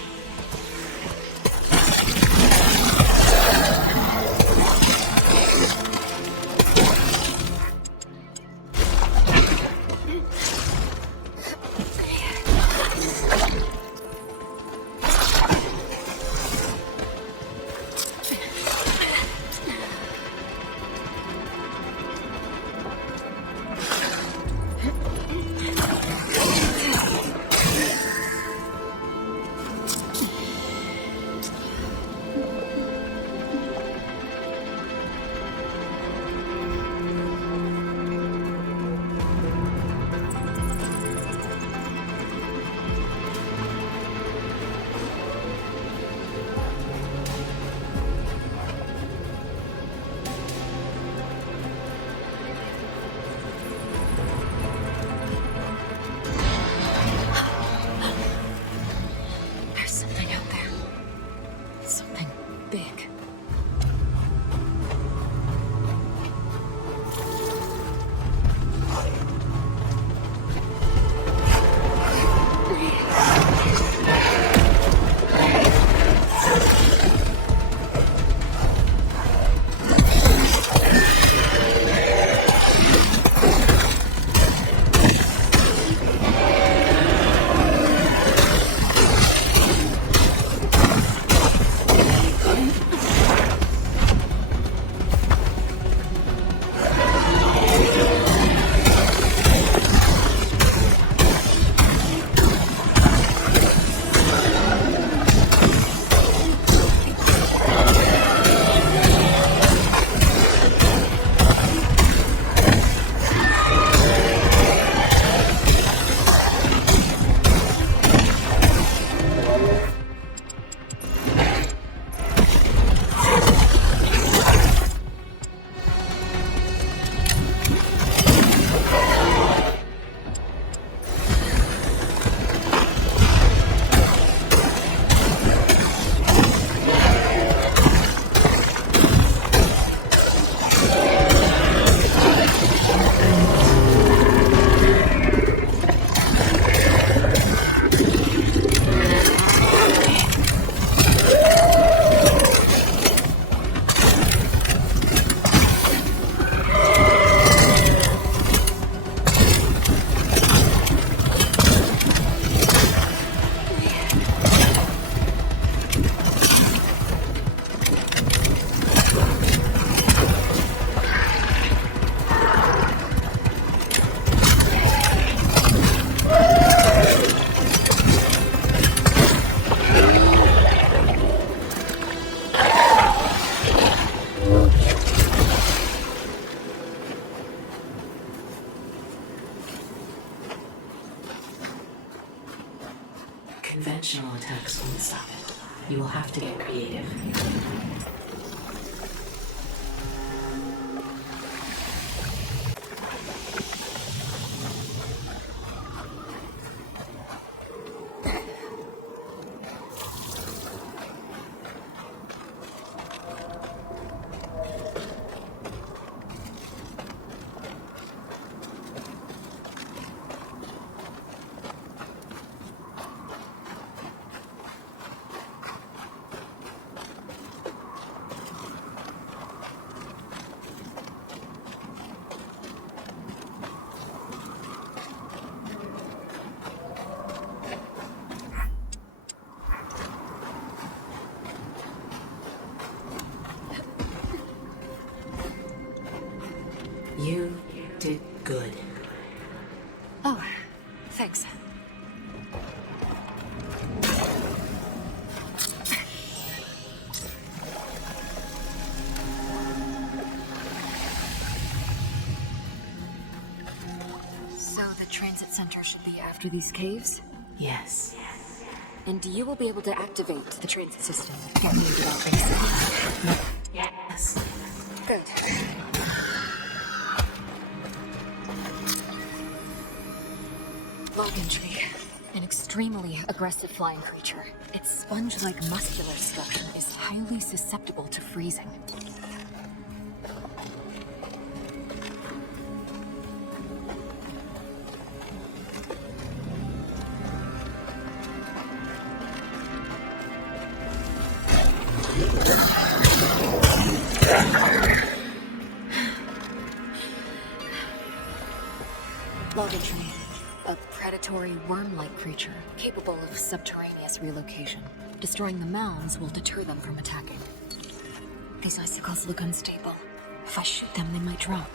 Conventional attacks won't stop it. You will have to get creative. You did good. Oh, thanks. So the transit center should be after these caves? Yes. And you will be able to activate the transit system. Get me to that base. Yes. Good. Log entry. An extremely aggressive flying creature. Its sponge-like muscular structure is highly susceptible to freezing. Log entry. A predatory worm-like creature, capable of subterraneous relocation. Destroying the mounds will deter them from attacking. These icicles look unstable. If I shoot them, they might drop.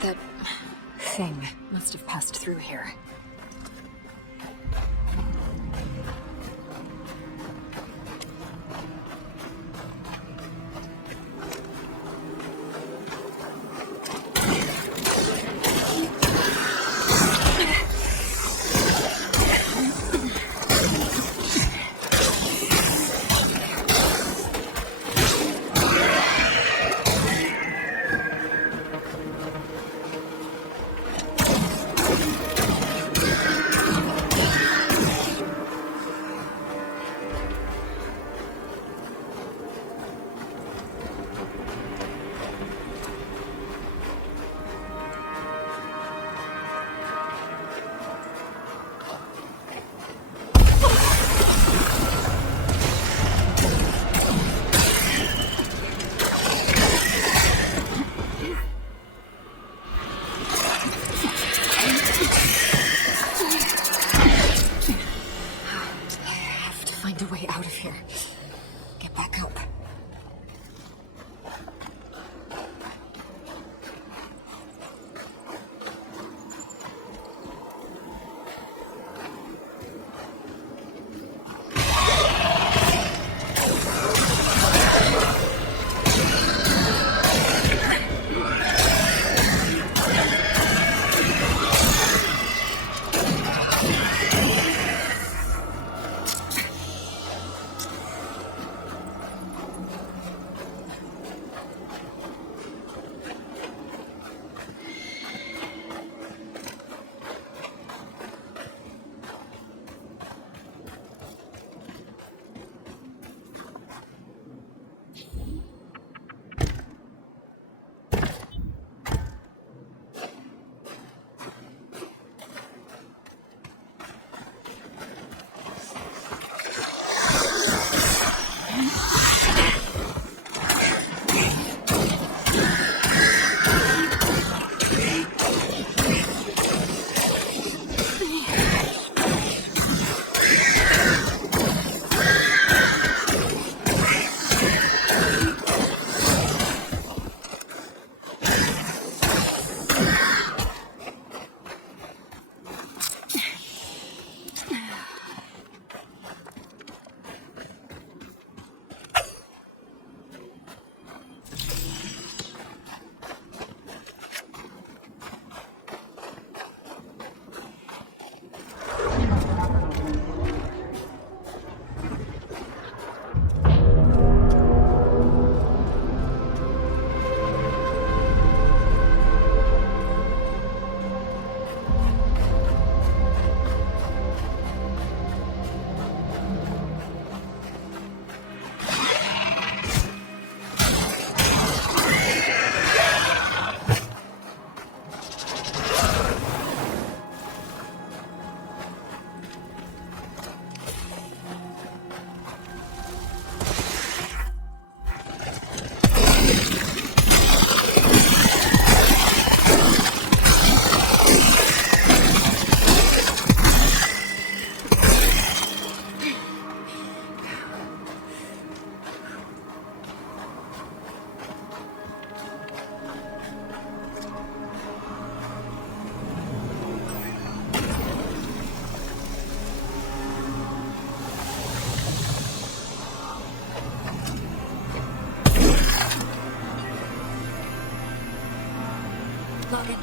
That thing must have passed through here. Find a way out of here. Get back up.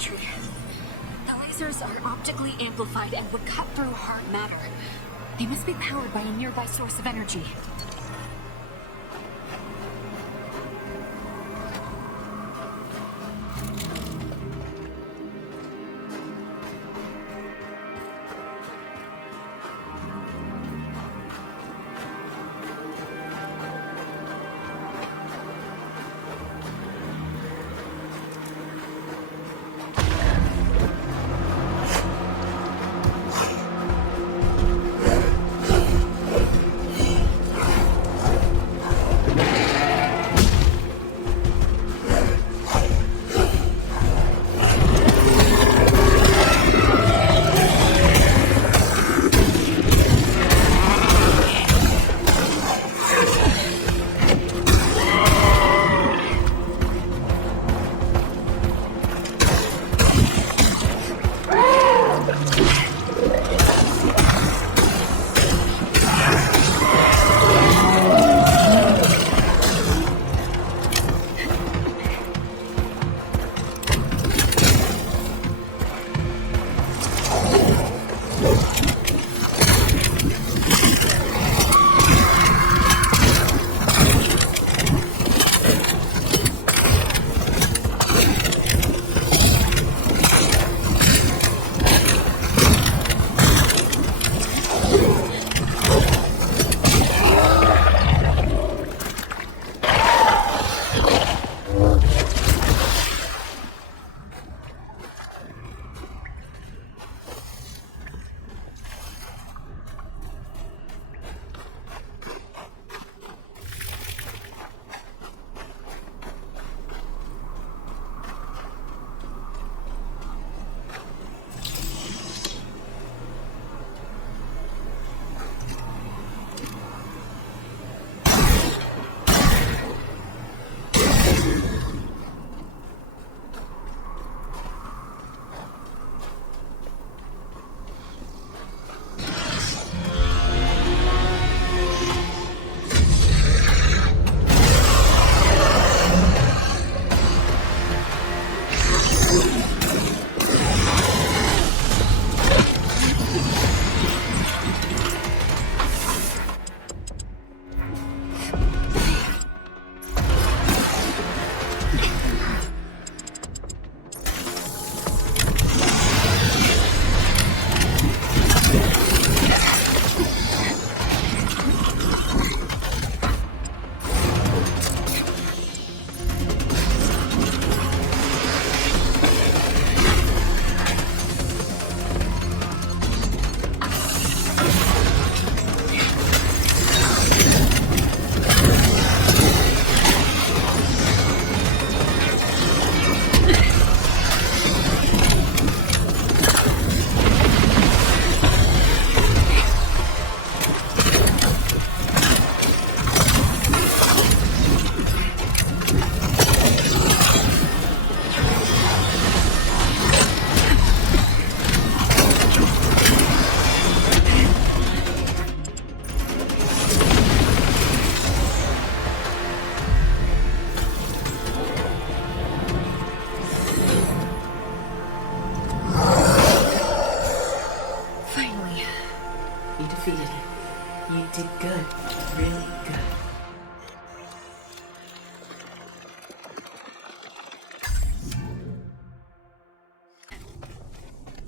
entry. The lasers are optically amplified and would cut through hard matter. They must be powered by a nearby source of energy.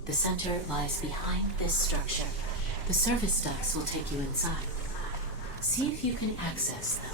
The center lies behind this structure. The service ducts will take you inside. See if you can access them.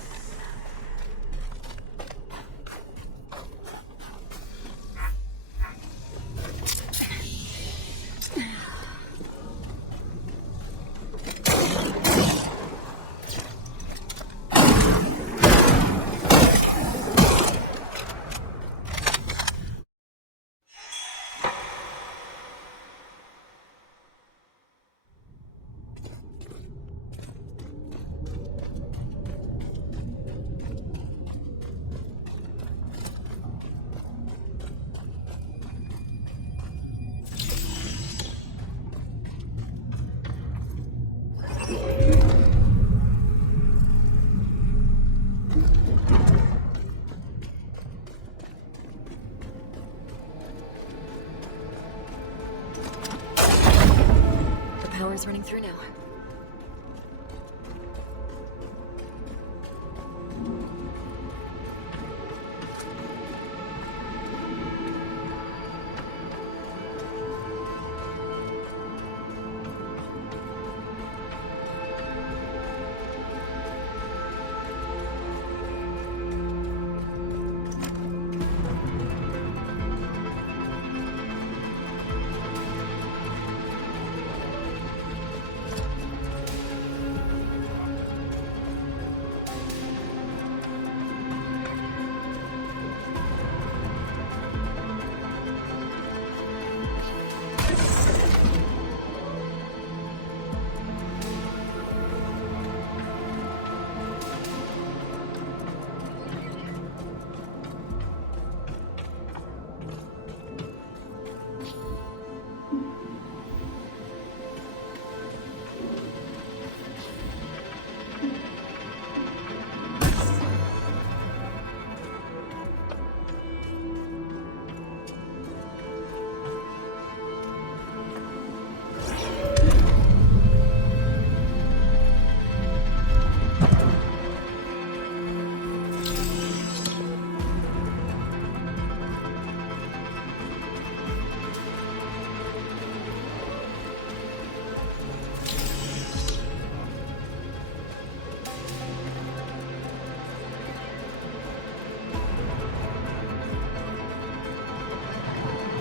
power's running through now.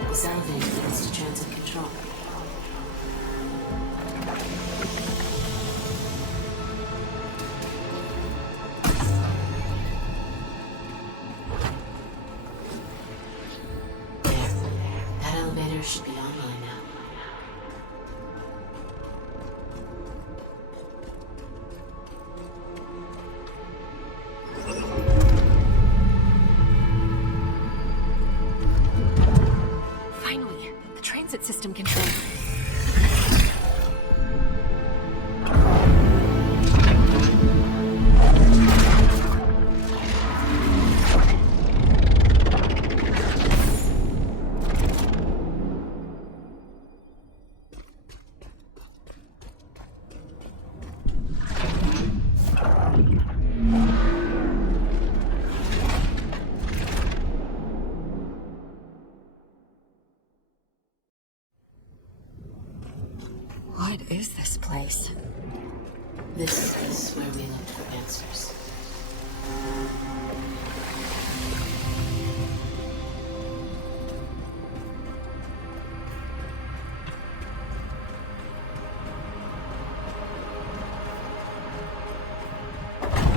This elevator leads to transit control. There. That elevator should be online now. Finally, the transit system control. What is this place? This is where we look for answers.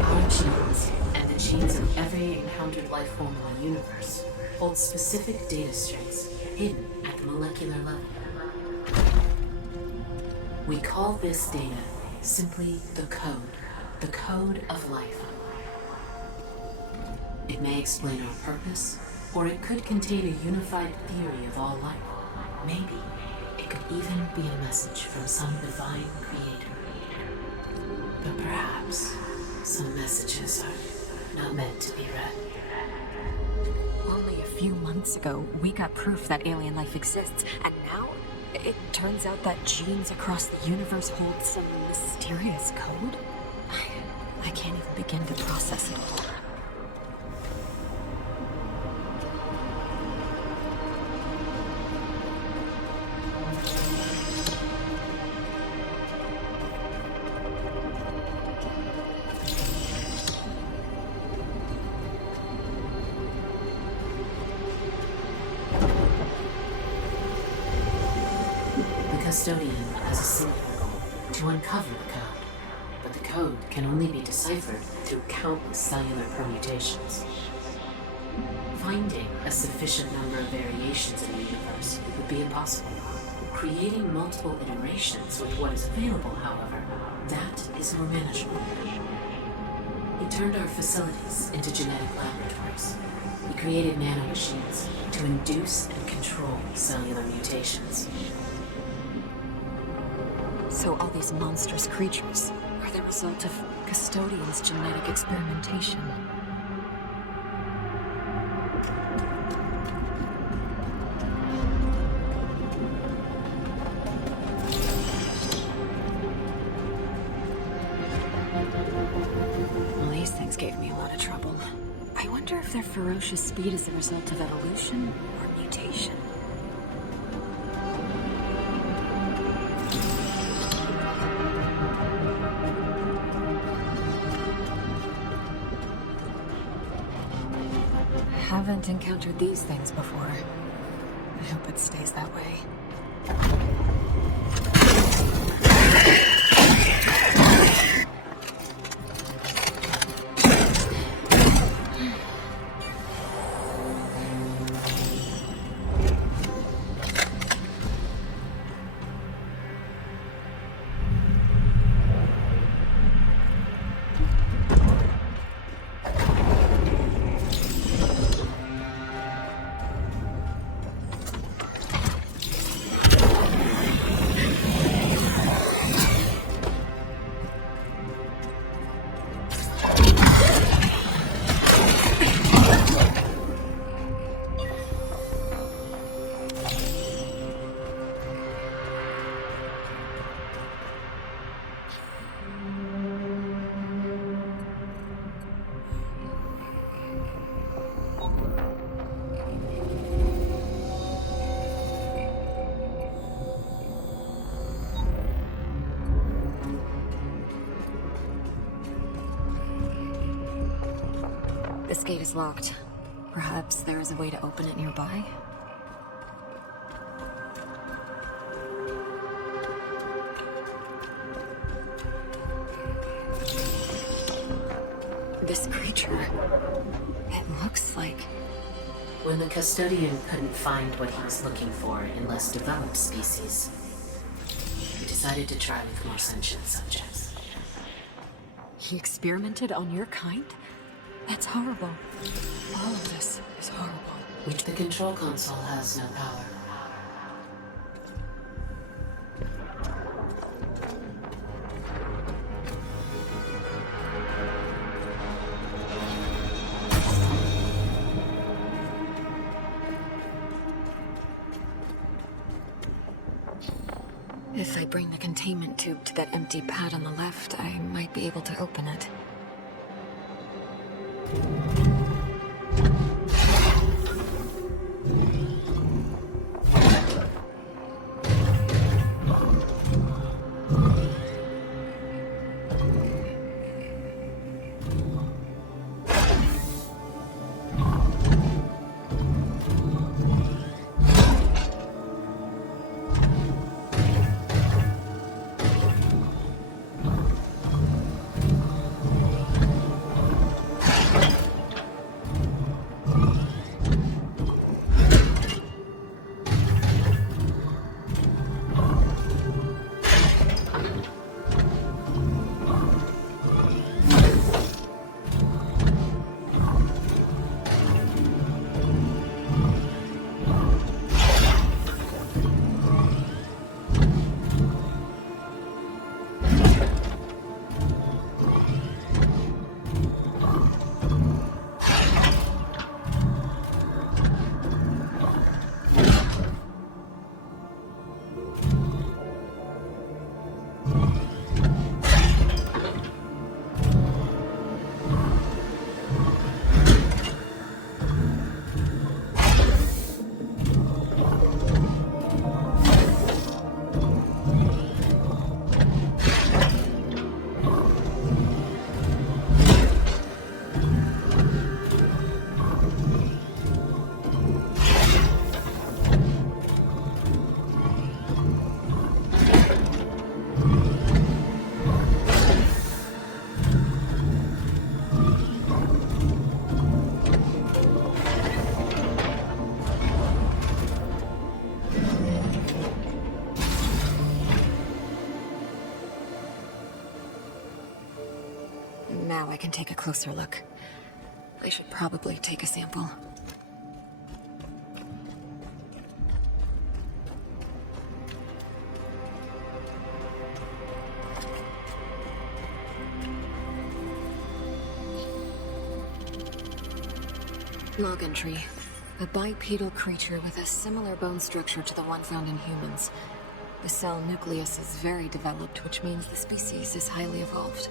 Our genes, and the genes of every encountered life form in the universe, hold specific data strings hidden at the molecular level. We call this data simply the code of life. It may explain our purpose, or it could contain a unified theory of all life. Maybe it could even be a message from some divine creator. But perhaps some messages are not meant to be read. Only a few months ago, we got proof that alien life exists, and now it turns out that genes across the universe hold some mysterious code? I can't even begin to process it all. Custodian has a singular goal: to uncover the code. But the code can only be deciphered through countless cellular permutations. Finding a sufficient number of variations in the universe would be impossible. Creating multiple iterations with what is available, however, that is more manageable. He turned our facilities into genetic laboratories. He created nanomachines to induce and control cellular mutations. So all these monstrous creatures are the result of Custodian's genetic experimentation. if their ferocious speed is the result of evolution or mutation. Haven't encountered these things before. I hope it stays that way. This gate is locked. Perhaps there is a way to open it nearby? This creature... it looks like... When the custodian couldn't find what he was looking for in less developed species, he decided to try with more sentient subjects. He experimented on your kind? That's horrible. All of this is horrible. Which the control console has no power. If I bring the containment tube to that empty pad on the left, I might be able to open it. Now I can take a closer look. I should probably take a sample. Log entry. A bipedal creature with a similar bone structure to the one found in humans. The cell nucleus is very developed, which means the species is highly evolved.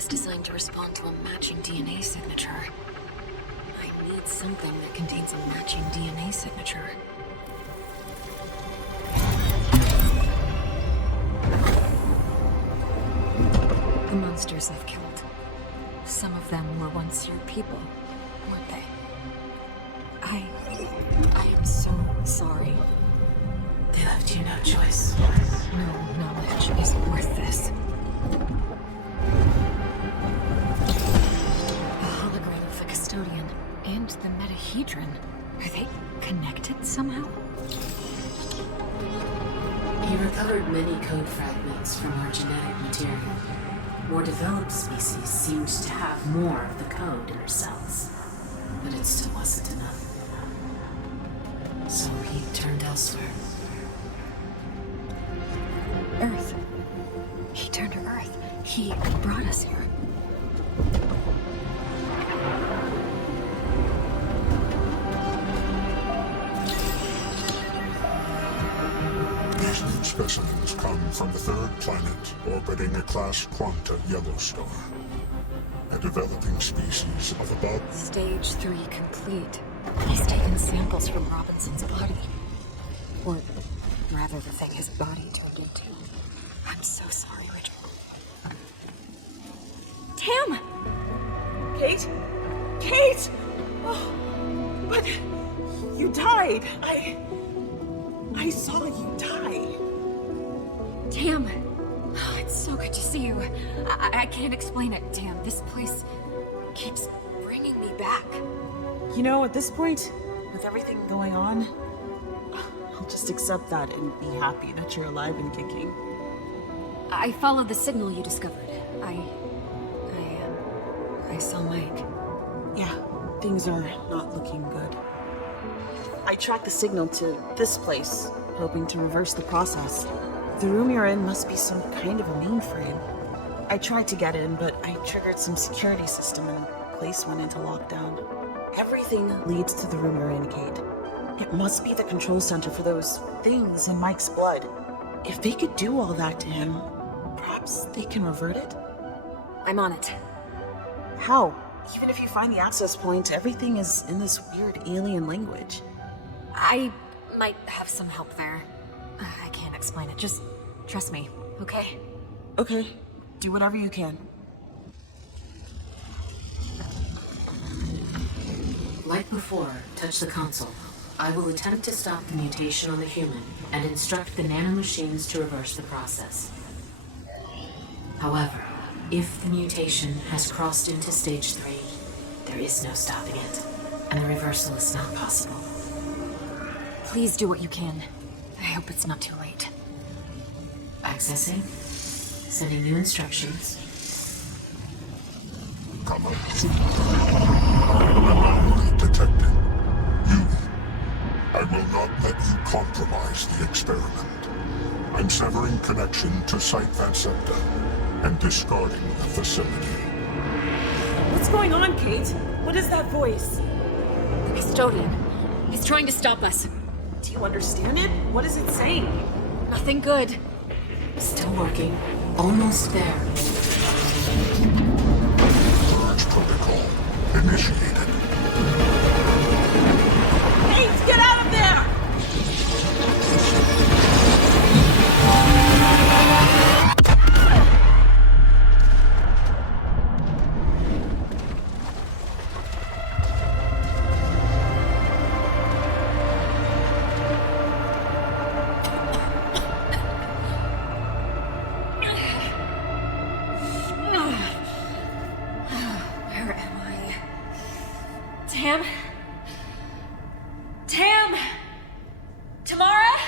is designed to respond to a matching DNA signature. I need something that contains a matching DNA signature. The monsters I've killed. Some of them were once your people, weren't they? I am so sorry. They left you no choice. No knowledge is worth this. The hologram of the custodian and the metahedron. Are they connected somehow? You recovered many code fragments from our genetic material. More developed species seemed to have more of the code in their cells, but it still wasn't enough. So he turned elsewhere. Earth. He turned to Earth. He brought us here. These new specimens come from the third planet orbiting a class Quanta yellow star. A developing species of above. Stage 3 complete. He's taken samples from Robinson's body. Or rather, the thing his body turned into. I'm so sorry, Richard. Tam! Kate? Kate! Oh, but you died. I saw you die. Tam! Oh, it's so good to see you. I can't explain it, Tam. This place keeps bringing me back. You know, at this point, with everything going on, I'll just accept that and be happy that you're alive and kicking. I followed the signal you discovered. I saw Mike. Yeah, things are not looking good. I tracked the signal to this place, hoping to reverse the process. The room you're in must be some kind of a mainframe. I tried to get in, but I triggered some security system and the place went into lockdown. Everything leads to the room you're in, Kate. It must be the control center for those things in Mike's blood. If they could do all that to him, perhaps they can revert it? I'm on it. How? Even if you find the access point, everything is in this weird alien language. I might have some help there. I can't explain it. Just trust me, okay? Okay, do whatever you can. Like before, touch the console. I will attempt to stop the mutation on the human and instruct the nanomachines to reverse the process. However, if the mutation has crossed into stage 3, there is no stopping it, and the reversal is not possible. Please do what you can. I hope it's not too late. Accessing. Sending new instructions. Anomaly detected. You. I will not let you compromise the experiment. I'm severing connection to Site Vansepta and discarding the facility. What's going on, Kate? What is that voice? The custodian. He's trying to stop us. Do you understand it? What is it saying? Nothing good. Still working. Almost there. Purge protocol initiated. Kate, get out of there! Where am I? Tam? Tam? Tamara?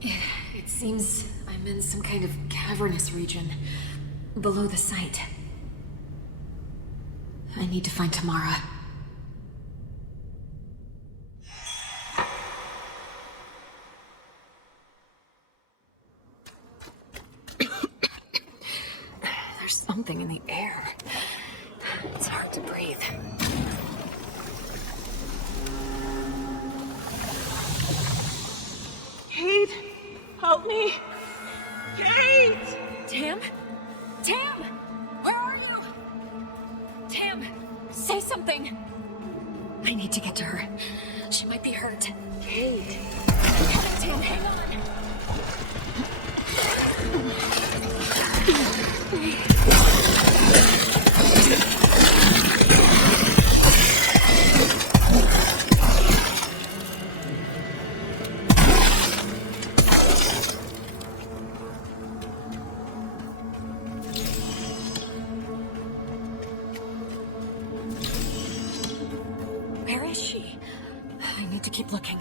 It seems I'm in some kind of cavernous region below the site. I need to find Tamara. There's something in the air. It's hard to breathe. Kate, help me. Kate! Tam? Tam! Where are you? Tam, say something. I need to get to her. She might be hurt. Kate. I'm coming, Tam, hang on. Where is she? I need to keep looking.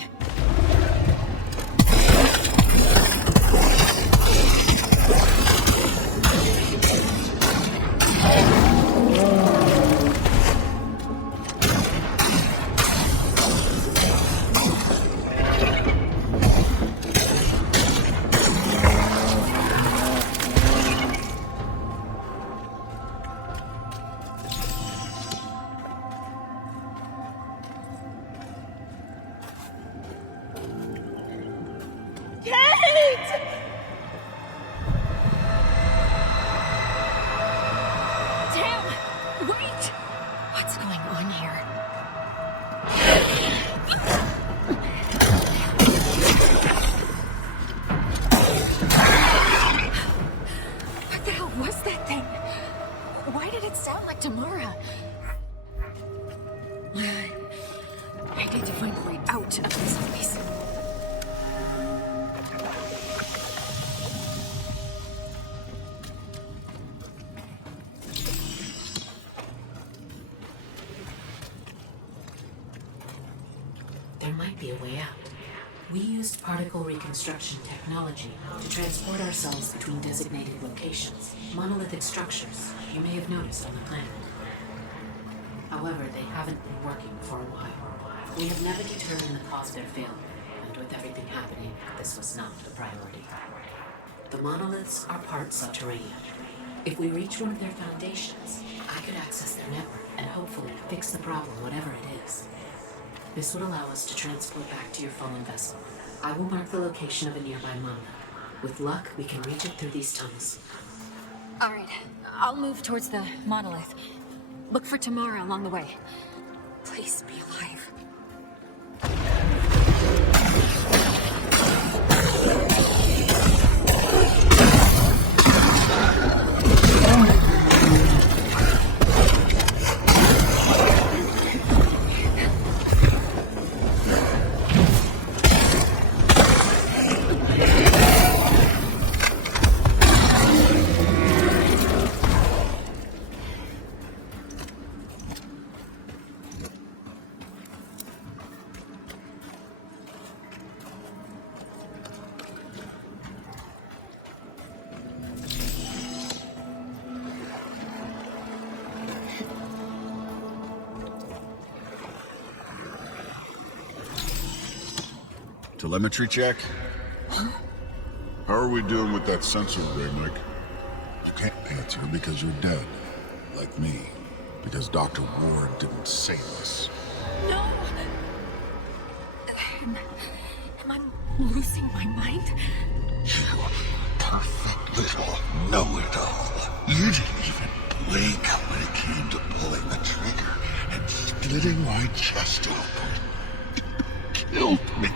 Tam! Wait! What's going on here? What the hell was that thing? Why did it sound like Tamara? I need to find a way out of this place. There might be a way out. We used particle reconstruction technology to transport ourselves between designated locations, monolithic structures you may have noticed on the planet. However, they haven't been working for a while. We have never determined the cause of their failure, and with everything happening, this was not a priority. The monoliths are part subterranean. If we reach one of their foundations, I could access their network and hopefully fix the problem, whatever it is. This would allow us to transport back to your fallen vessel. I will mark the location of a nearby monolith. With luck, we can reach it through these tunnels. Alright, I'll move towards the monolith. Look for Tamara along the way. Please be alive. Telemetry check? How are we doing with that sensor array, Mike? You can't answer because you're dead. Like me. Because Dr. Ward didn't save us. No! Am I losing my mind? You perfect little know-it-all. You didn't even blink when it came to pulling the trigger and splitting my chest open. You killed me.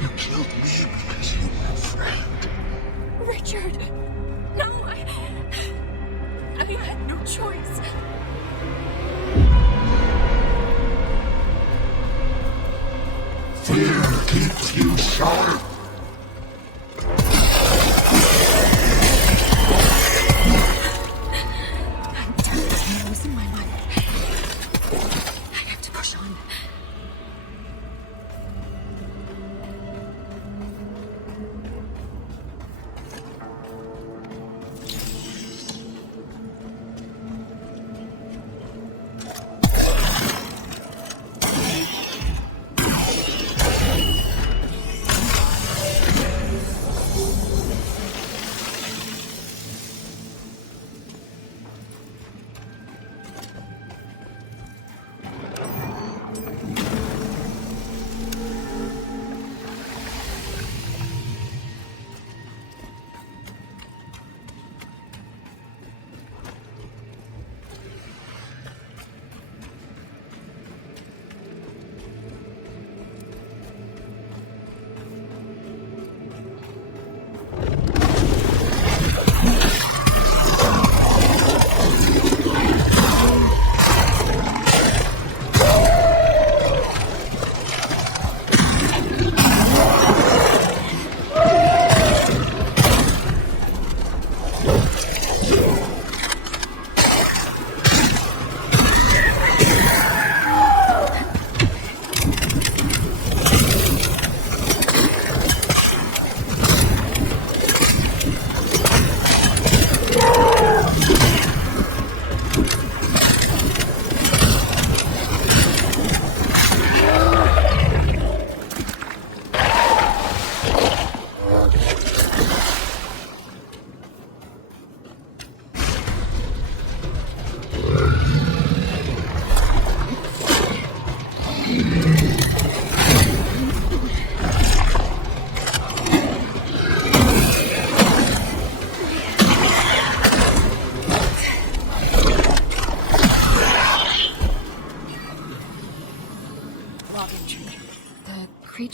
You killed me because you were afraid. Richard! No, I had no choice. Fear keeps you sharp. I'm losing my mind. I have to push on.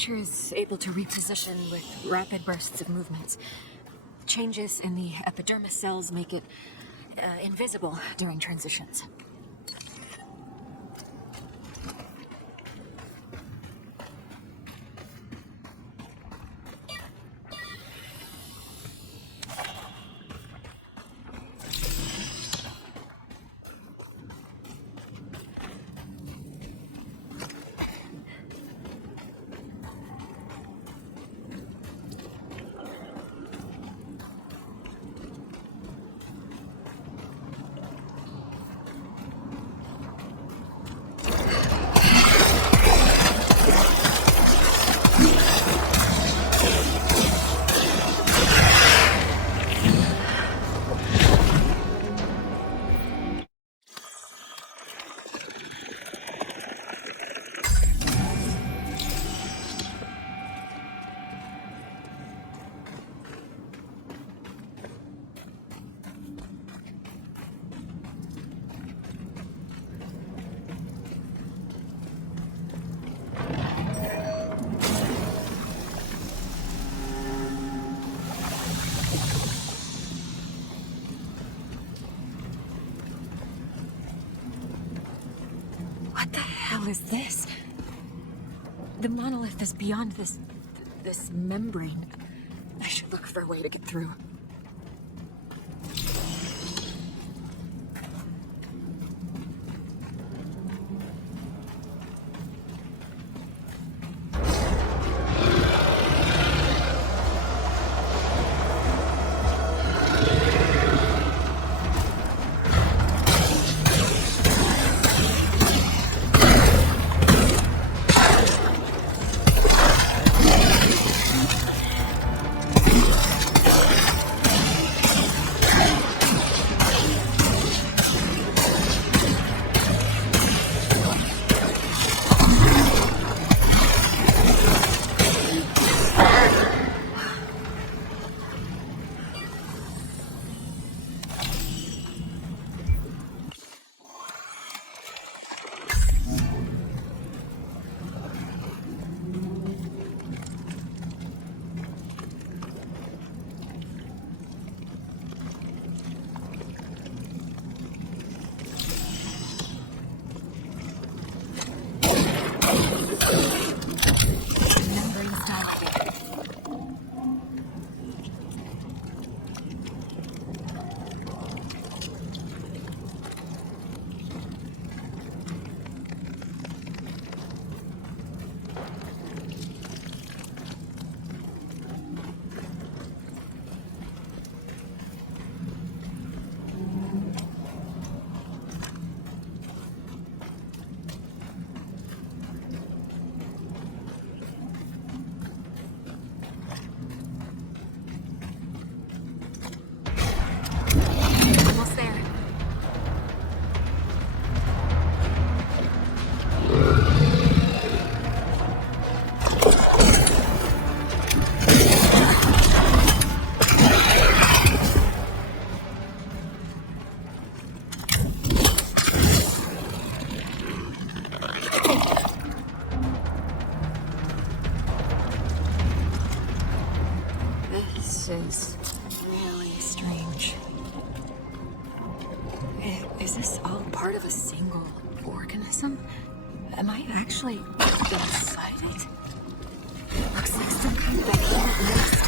creature is able to reposition with rapid bursts of movements. Changes in the epidermis cells make it invisible during transitions. What the hell is this? The monolith is beyond this membrane. I should look for a way to get through. Almost there. This is really strange. Is this all part of a single organism? Am I actually inside it? It looks like some kind of a nest.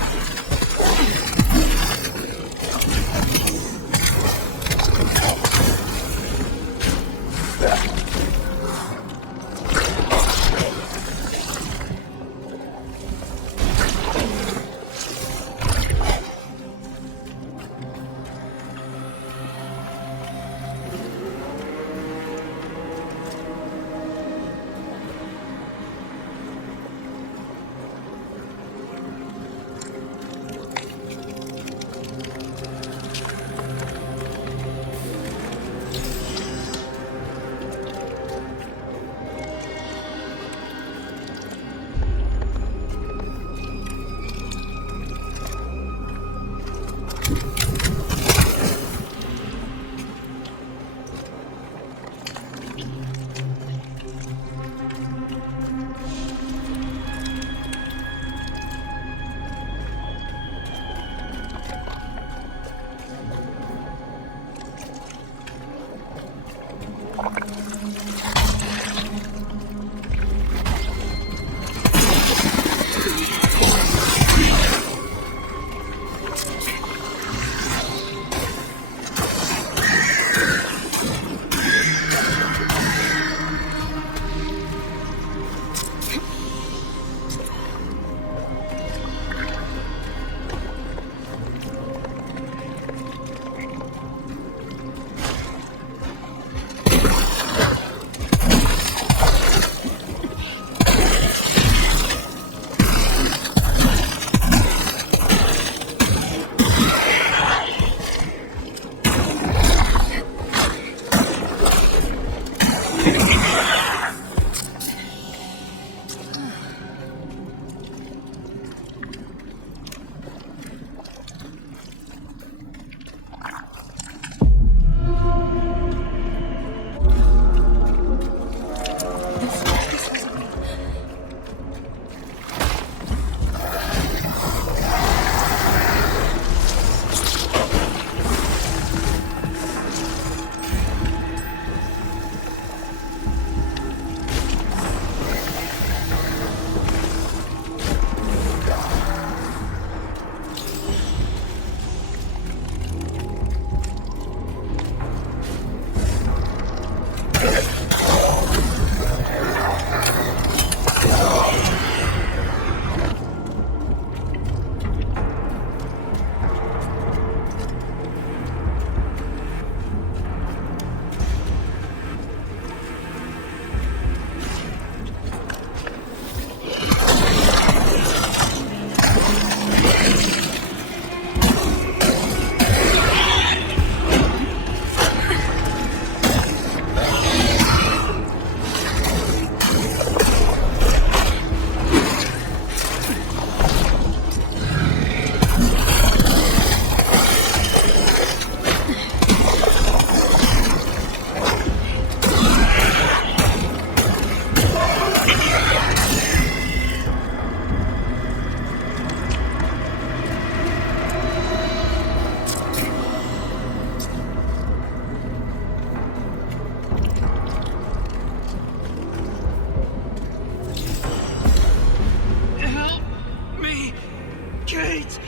Kate!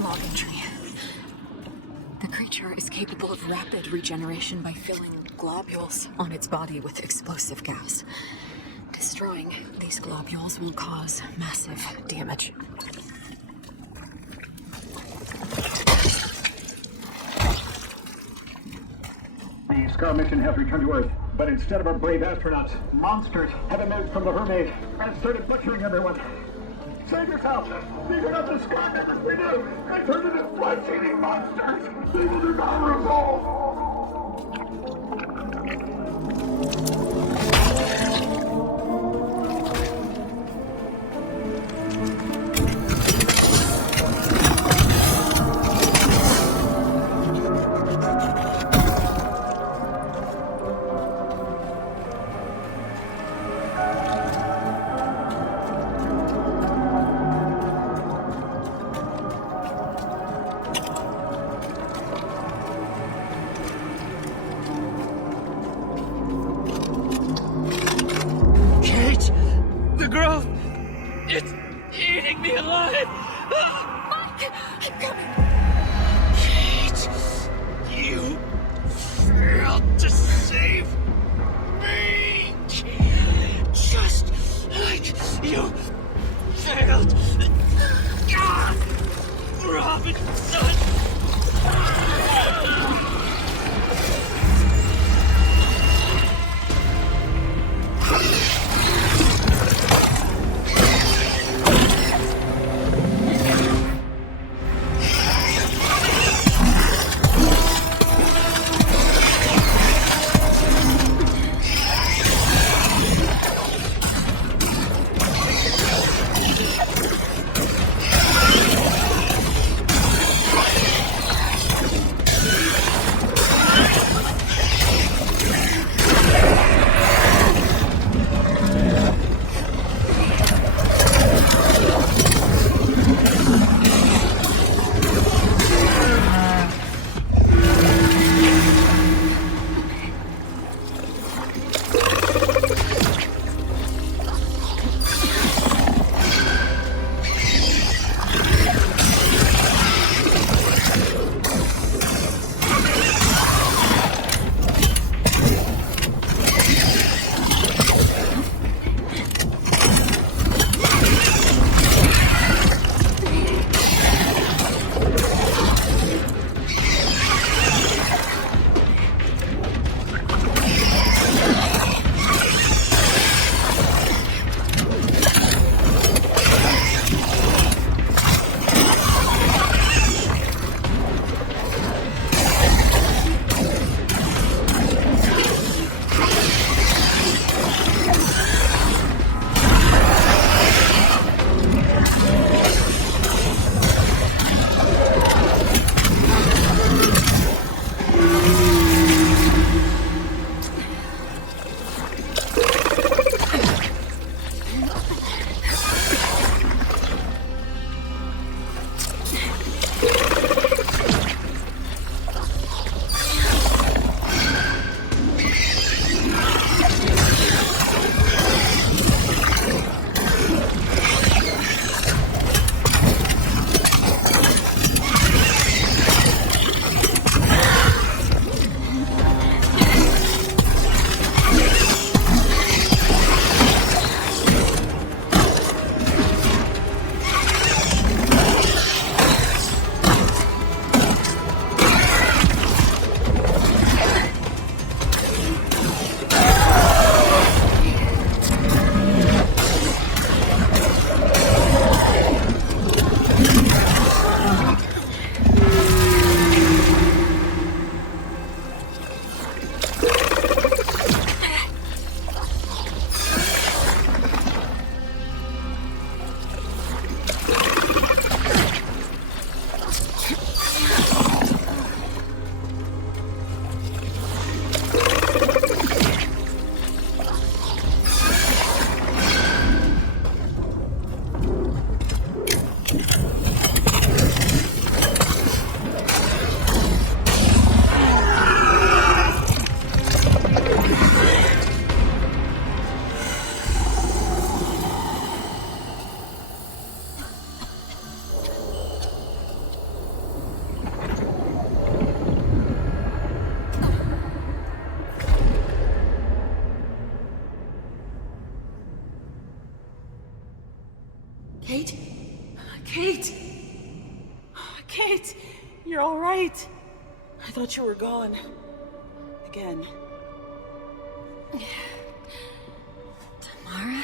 Log entry. The creature is capable of rapid regeneration by filling globules on its body with explosive gas. Destroying these globules will cause massive damage. The Scar mission has returned to Earth, but instead of our brave astronauts, monsters have emerged from the Hermes and started butchering everyone. Save yourself! These are not the Scar members we knew! They turned into flesh-eating monsters! They will devour us all! It's eating me alive! Mike! I'm coming! Kate! You failed to save me! Just like you failed Robinson! Kate! Kate! You're alright! I thought you were gone. Again. Tamara?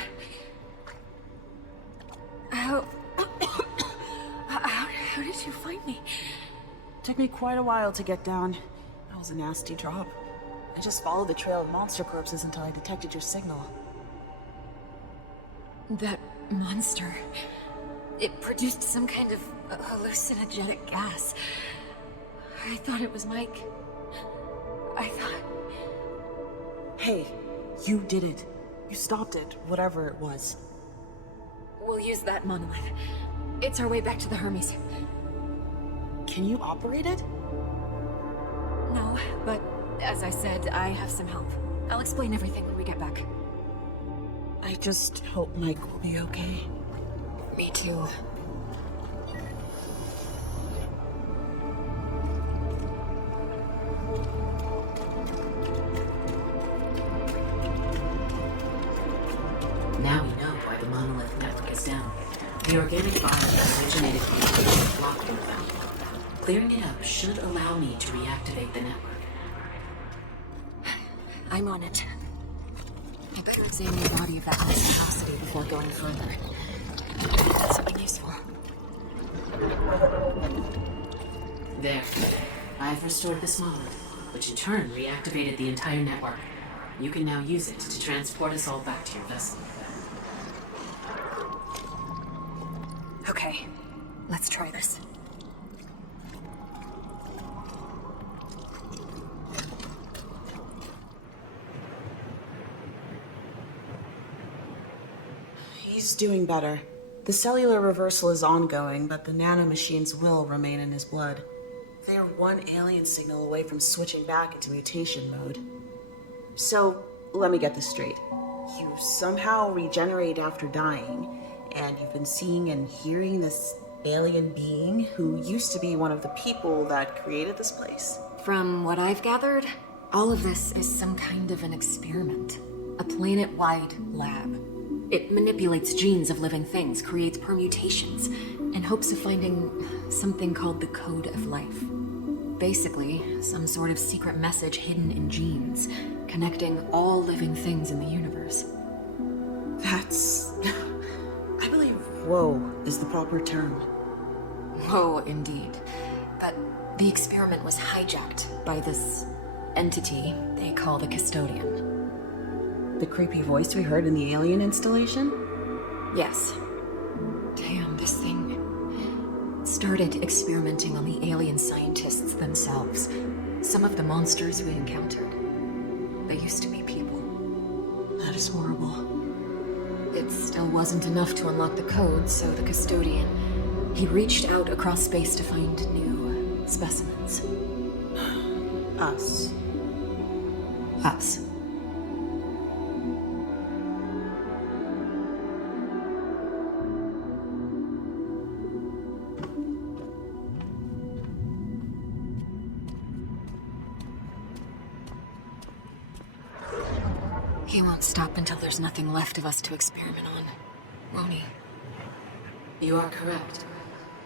How did you find me? Took me quite a while to get down. That was a nasty drop. I just followed the trail of monster corpses until I detected your signal. That monster. It produced some kind of hallucinogenic gas. I thought it was Mike. I thought... Hey, you did it. You stopped it, whatever it was. We'll use that monolith. It's our way back to the Hermes. Can you operate it? No, but as I said, I have some help. I'll explain everything when we get back. I just hope Mike will be okay. Me too. Now we know why the monolith network is down. The organic fire that originated from the is blocked in the valley. Clearing it up should allow me to reactivate the network. I'm on it. I better examine the body of that monstrosity before going further. That's something useful. There. I've restored this monolith, which in turn reactivated the entire network. You can now use it to transport us all back to your vessel. Okay, let's try this. He's doing better. The cellular reversal is ongoing, but the nanomachines will remain in his blood. They are one alien signal away from switching back into mutation mode. So, let me get this straight. You somehow regenerate after dying, and you've been seeing and hearing this alien being who used to be one of the people that created this place? From what I've gathered, all of this is some kind of an experiment. A planet-wide lab. It manipulates genes of living things, creates permutations, in hopes of finding something called the Code of Life. Basically, some sort of secret message hidden in genes, connecting all living things in the universe. That's... I believe "whoa" is the proper term. Whoa, indeed. But the experiment was hijacked by this entity they call the Custodian. The creepy voice we heard in the alien installation? Yes. Damn, this thing started experimenting on the alien scientists themselves. Some of the monsters we encountered, they used to be people. That is horrible. It still wasn't enough to unlock the code, so the Custodian, he reached out across space to find new specimens. Us. Us. He won't stop until there's nothing left of us to experiment on, won't he? You are correct.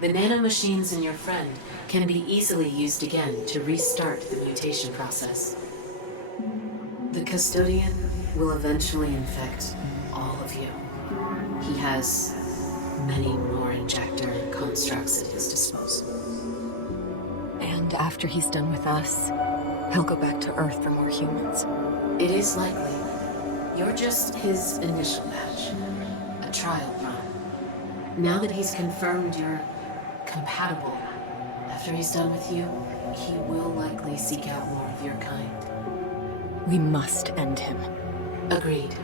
The nanomachines in your friend can be easily used again to restart the mutation process. The Custodian will eventually infect all of you. He has many more injector constructs at his disposal. And after he's done with us, he'll go back to Earth for more humans. It is likely. You're just his initial batch. A trial run. Now that he's confirmed you're compatible, after he's done with you, he will likely seek out more of your kind. We must end him. Agreed.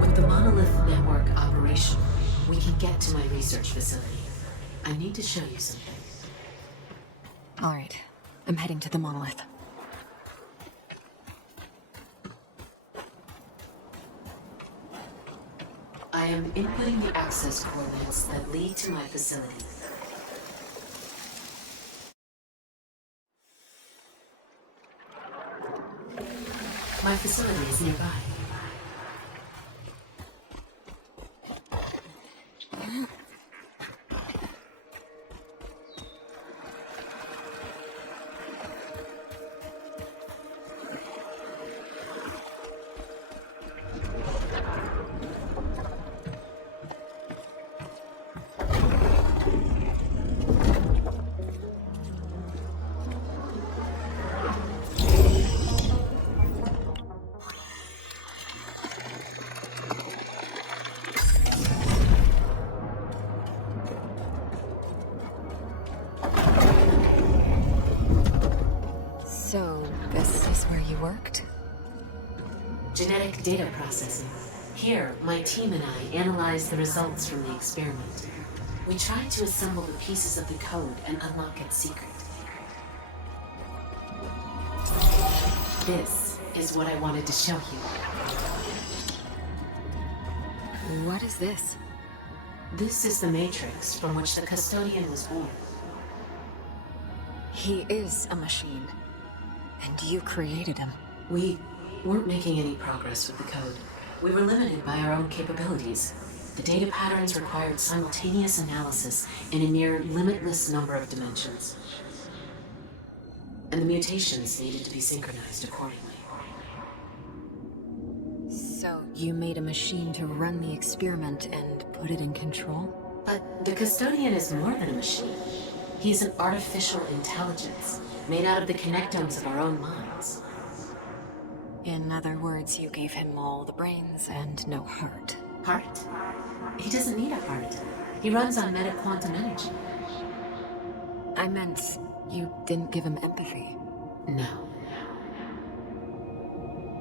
With the Monolith Network operational, we can get to my research facility. I need to show you something. All right, I'm heading to the monolith. I am inputting the access coordinates that lead to my facility. My facility is nearby. So, this is where you worked? Genetic data processing. Here, my team and I analyzed the results from the experiment. We tried to assemble the pieces of the code and unlock its secret. This is what I wanted to show you. What is this? This is the matrix from which the custodian was born. He is a machine. And you created him. We weren't making any progress with the code. We were limited by our own capabilities. The data patterns required simultaneous analysis in a near limitless number of dimensions. And the mutations needed to be synchronized accordingly. So you made a machine to run the experiment and put it in control? But the custodian is more than a machine. He's an artificial intelligence, made out of the connectomes of our own minds. In other words, you gave him all the brains and no heart. Heart? He doesn't need a heart. He runs on meta-quantum energy. I meant, you didn't give him empathy. No.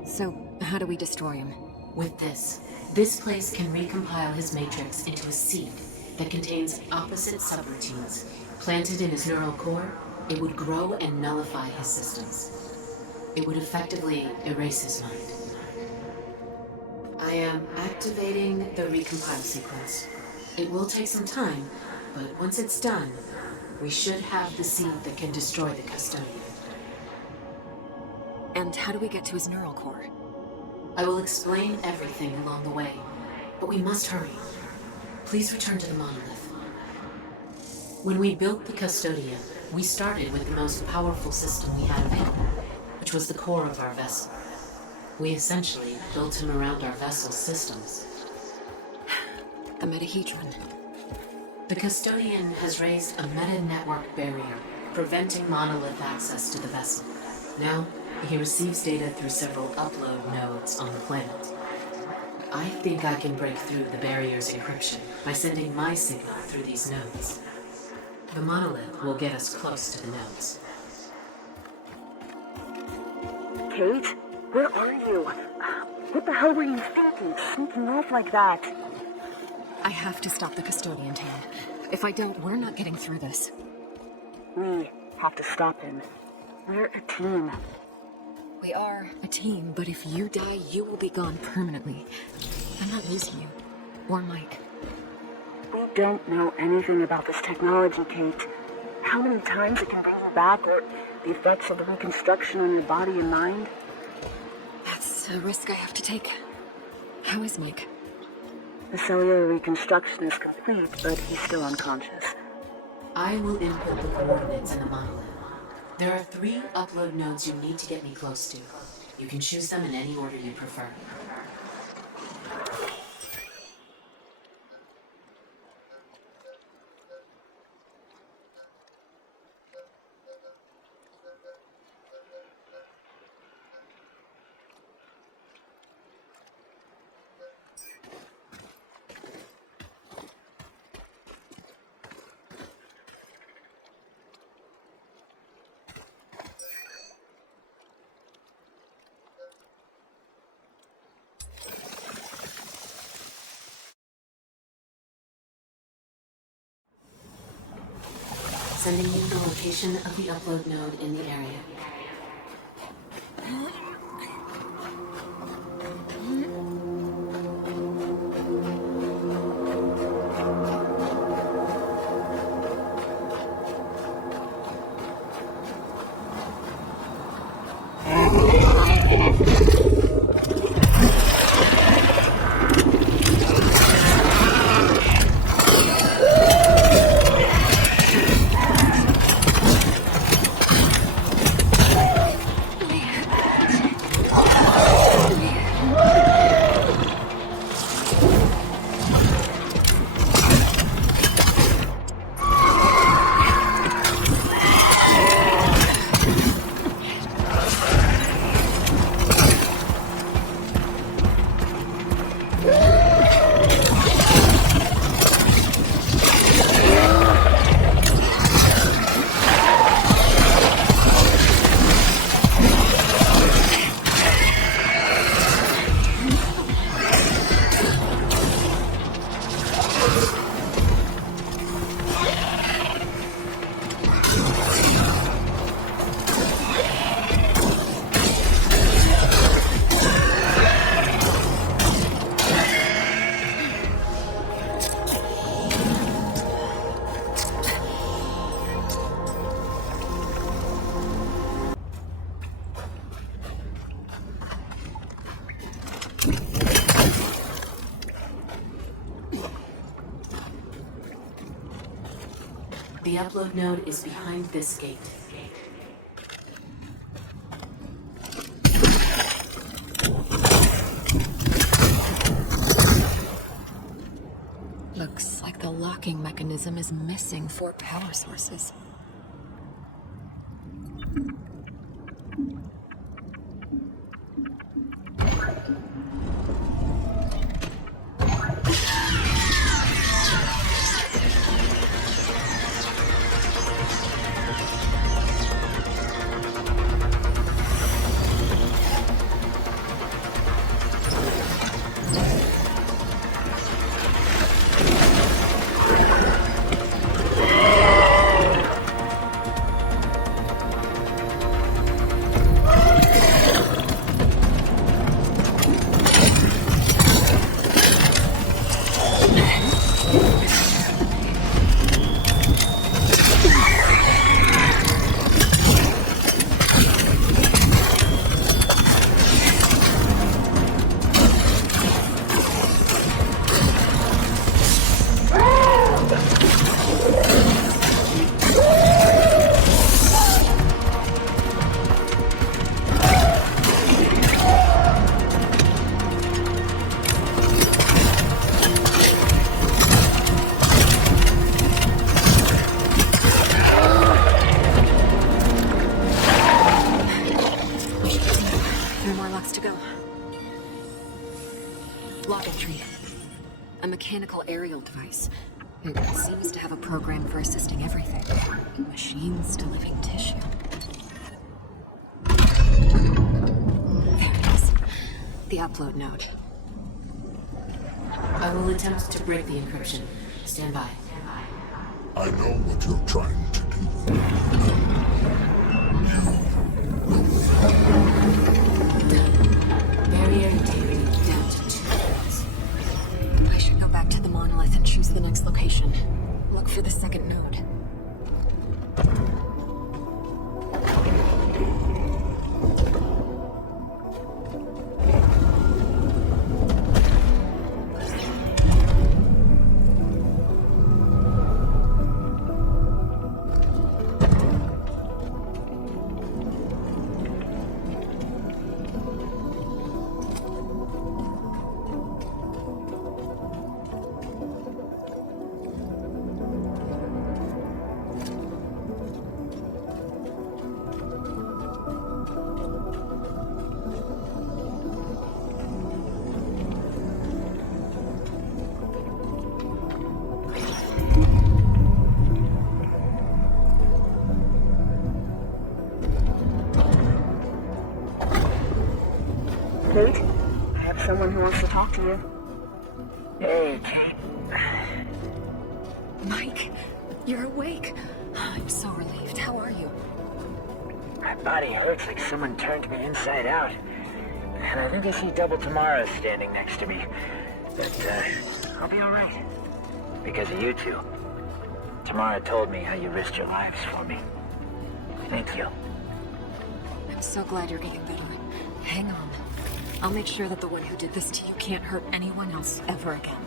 So, how do we destroy him? With this. This place can recompile his matrix into a seed that contains opposite subroutines. Planted in his neural core, it would grow and nullify his systems. It would effectively erase his mind. I am activating the recompile sequence. It will take some time, but once it's done, we should have the seed that can destroy the custodian. And how do we get to his neural core? I will explain everything along the way, but we must hurry. Please return to the monolith. When we built the custodian, we started with the most powerful system we had available, which was the core of our vessel. We essentially built him around our vessel's systems. The metahedron. The custodian has raised a meta-network barrier, preventing monolith access to the vessel. Now, he receives data through several upload nodes on the planet. I think I can break through the barrier's encryption by sending my signal through these nodes. The monolith will get us close to the nodes. Kate? Where are you? What the hell were you thinking? Sneaking off like that? I have to stop the custodian, Tam. If I don't, we're not getting through this. We have to stop him. We're a team. We are a team, but if you die, you will be gone permanently. I'm not losing you. Or Mike. We don't know anything about this technology, Kate. How many times it can bring you back, or the effects of the reconstruction on your body and mind? That's a risk I have to take. How is Mike? The cellular reconstruction is complete, but he's still unconscious. I will input the coordinates in the monolith. There are 3 upload nodes you need to get me close to. You can choose them in any order you prefer. Sending you the location of the upload node in the area. The upload node is behind this gate. Looks like the locking mechanism is missing 4 power sources. Log entry. A mechanical aerial device. It seems to have a program for assisting everything. Machines to living tissue. There it is. The upload node. I will attempt to break the encryption. Stand by. I know what you're trying to do. Done. Barrier integrity down to 2 points. I should go back to the monolith and choose the next location. Look for the second node. Kate, I have someone who wants to talk to you. Hey, Kate. Mike, you're awake. I'm so relieved. How are you? My body hurts like someone turned me inside out. And I think I see Double Tamara standing next to me. But, I'll be alright. Because of you two. Tamara told me how you risked your lives for me. Thank you. I'm so glad you're getting better. Hang on. I'll make sure that the one who did this to you can't hurt anyone else ever again.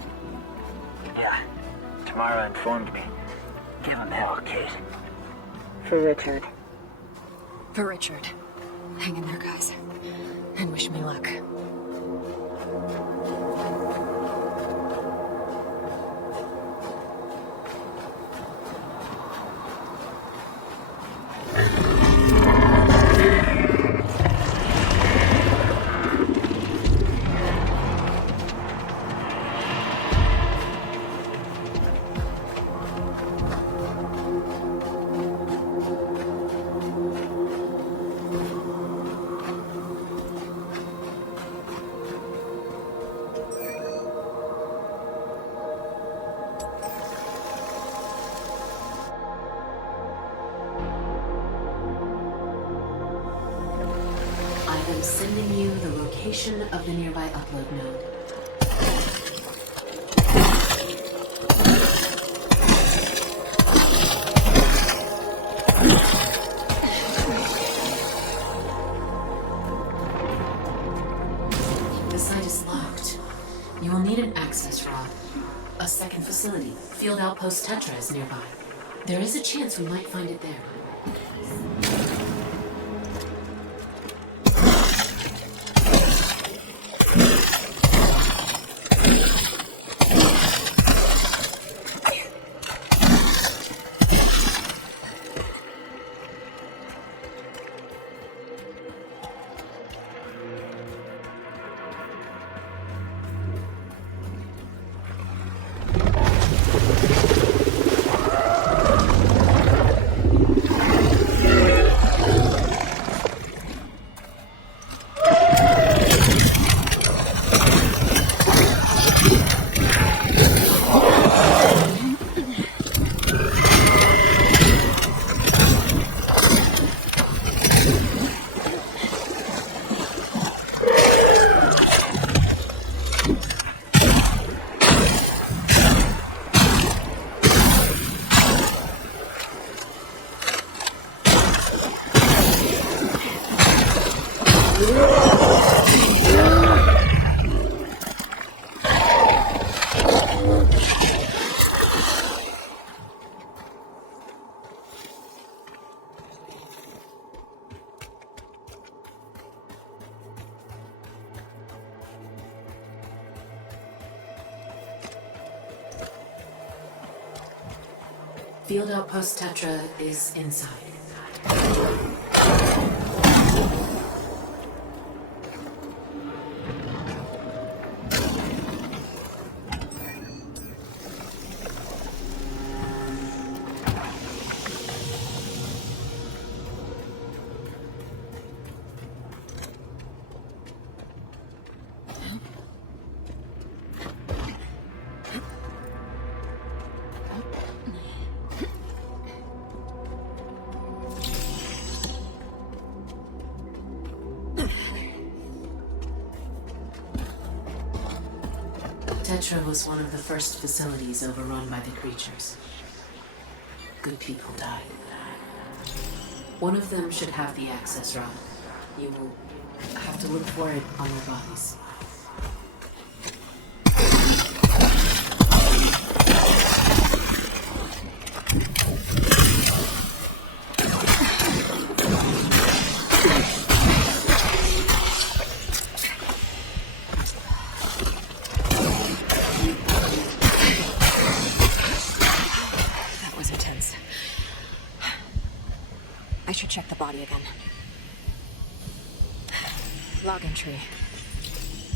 Yeah. Tamara informed me. Give him hell, Kate. For Richard. For Richard. Hang in there, guys. And wish me luck. I am sending you the location of the nearby upload node. The site is locked. You will need an access rod. A second facility, Field Outpost Tetra, is nearby. There is a chance we might find it there. Field Outpost Tetra is inside. Tetra was one of the first facilities overrun by the creatures. Good people died. One of them should have the access route. You will have to look for it on their bodies. I should check the body again. Log entry.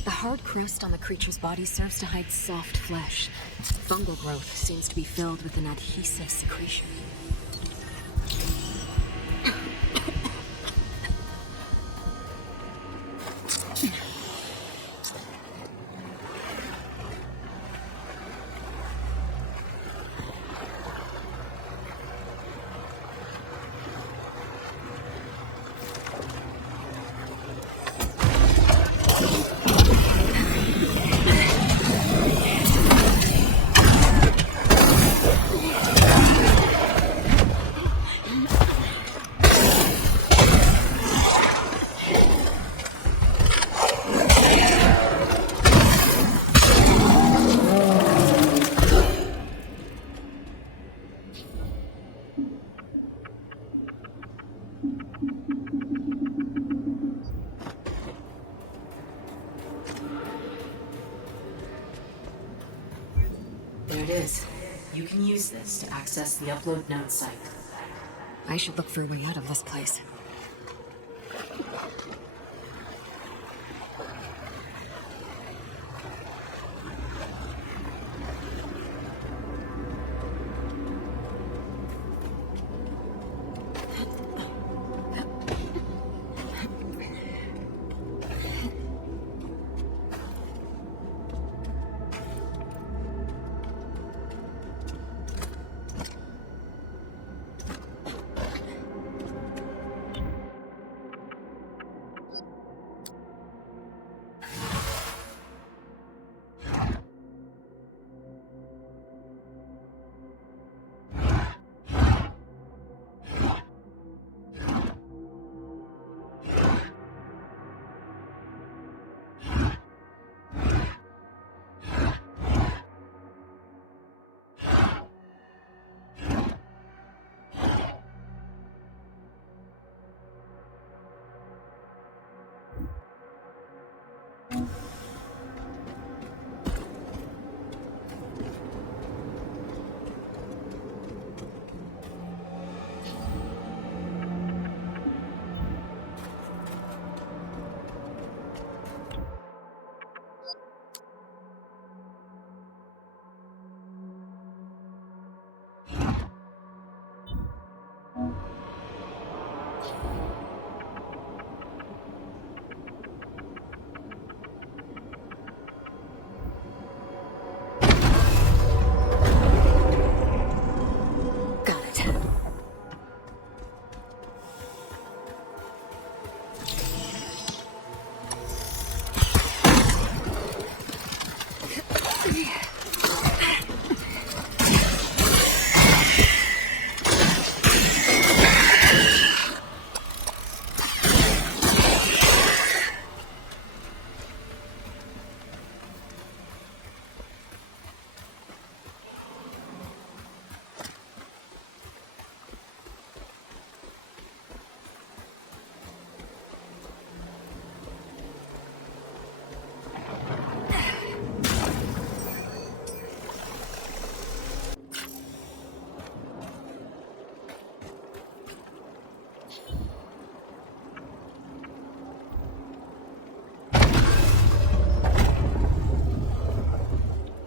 The hard crust on the creature's body serves to hide soft flesh. Fungal growth seems to be filled with an adhesive secretion. There it is. You can use this to access the upload node site. I should look for a way out of this place.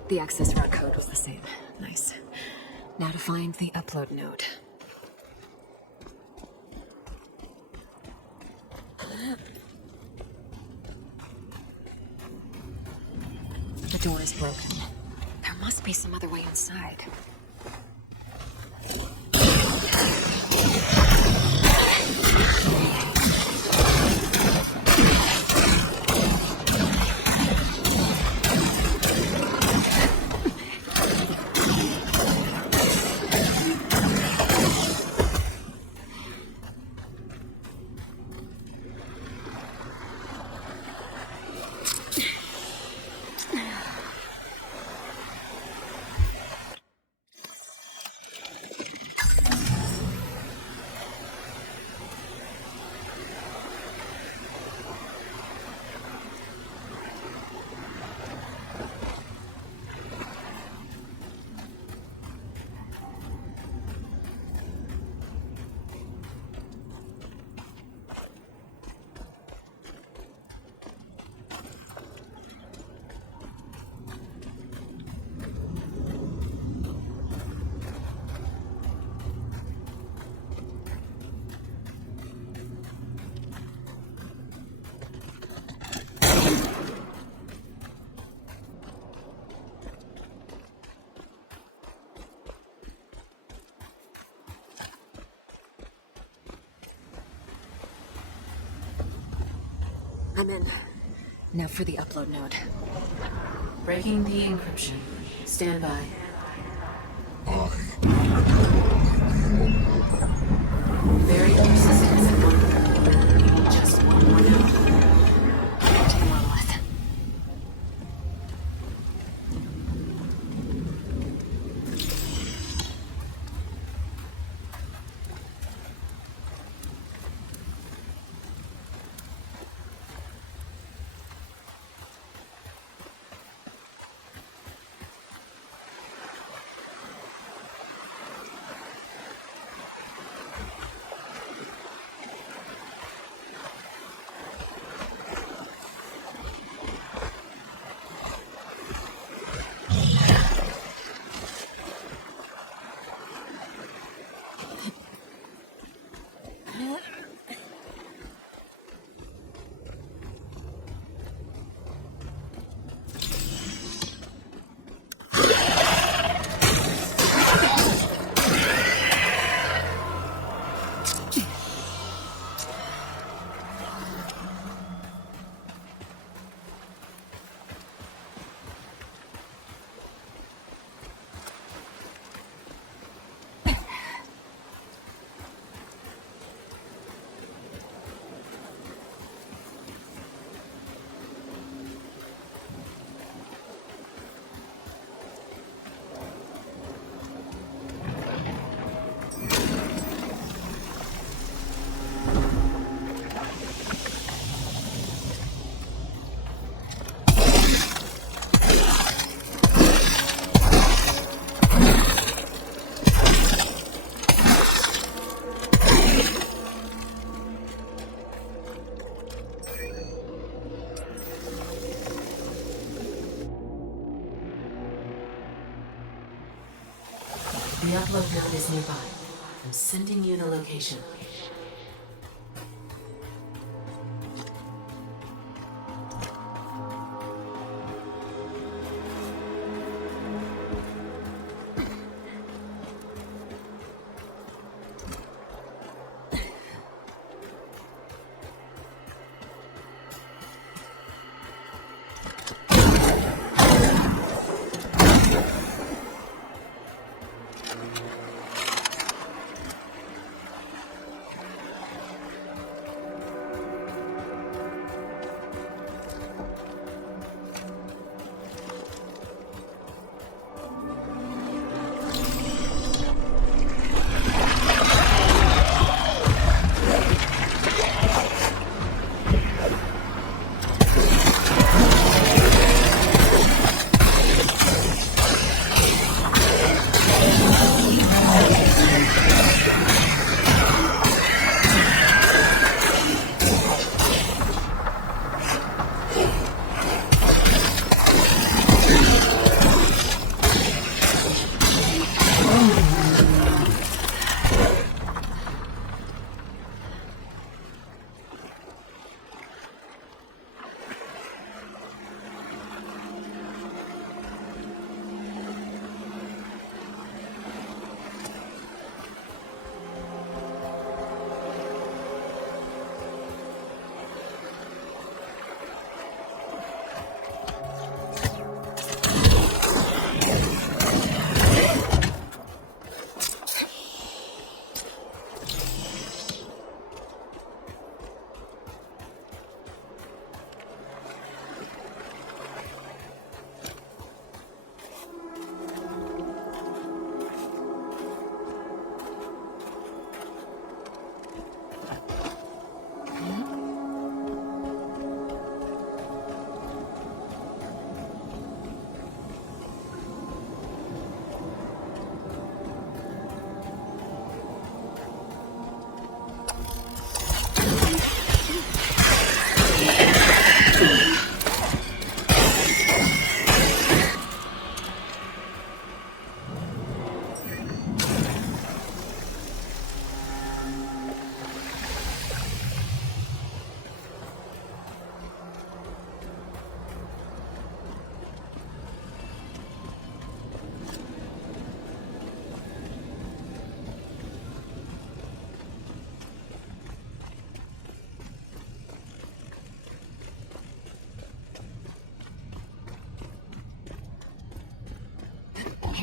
The access route code was the same. Nice. Now to find the upload node. The door is broken. There must be some other way inside. I'm in. Now for the upload node. Breaking the encryption. Stand by. Very few systems at one. We need just one more node. To the monolith. The upload node is nearby. I'm sending you the location.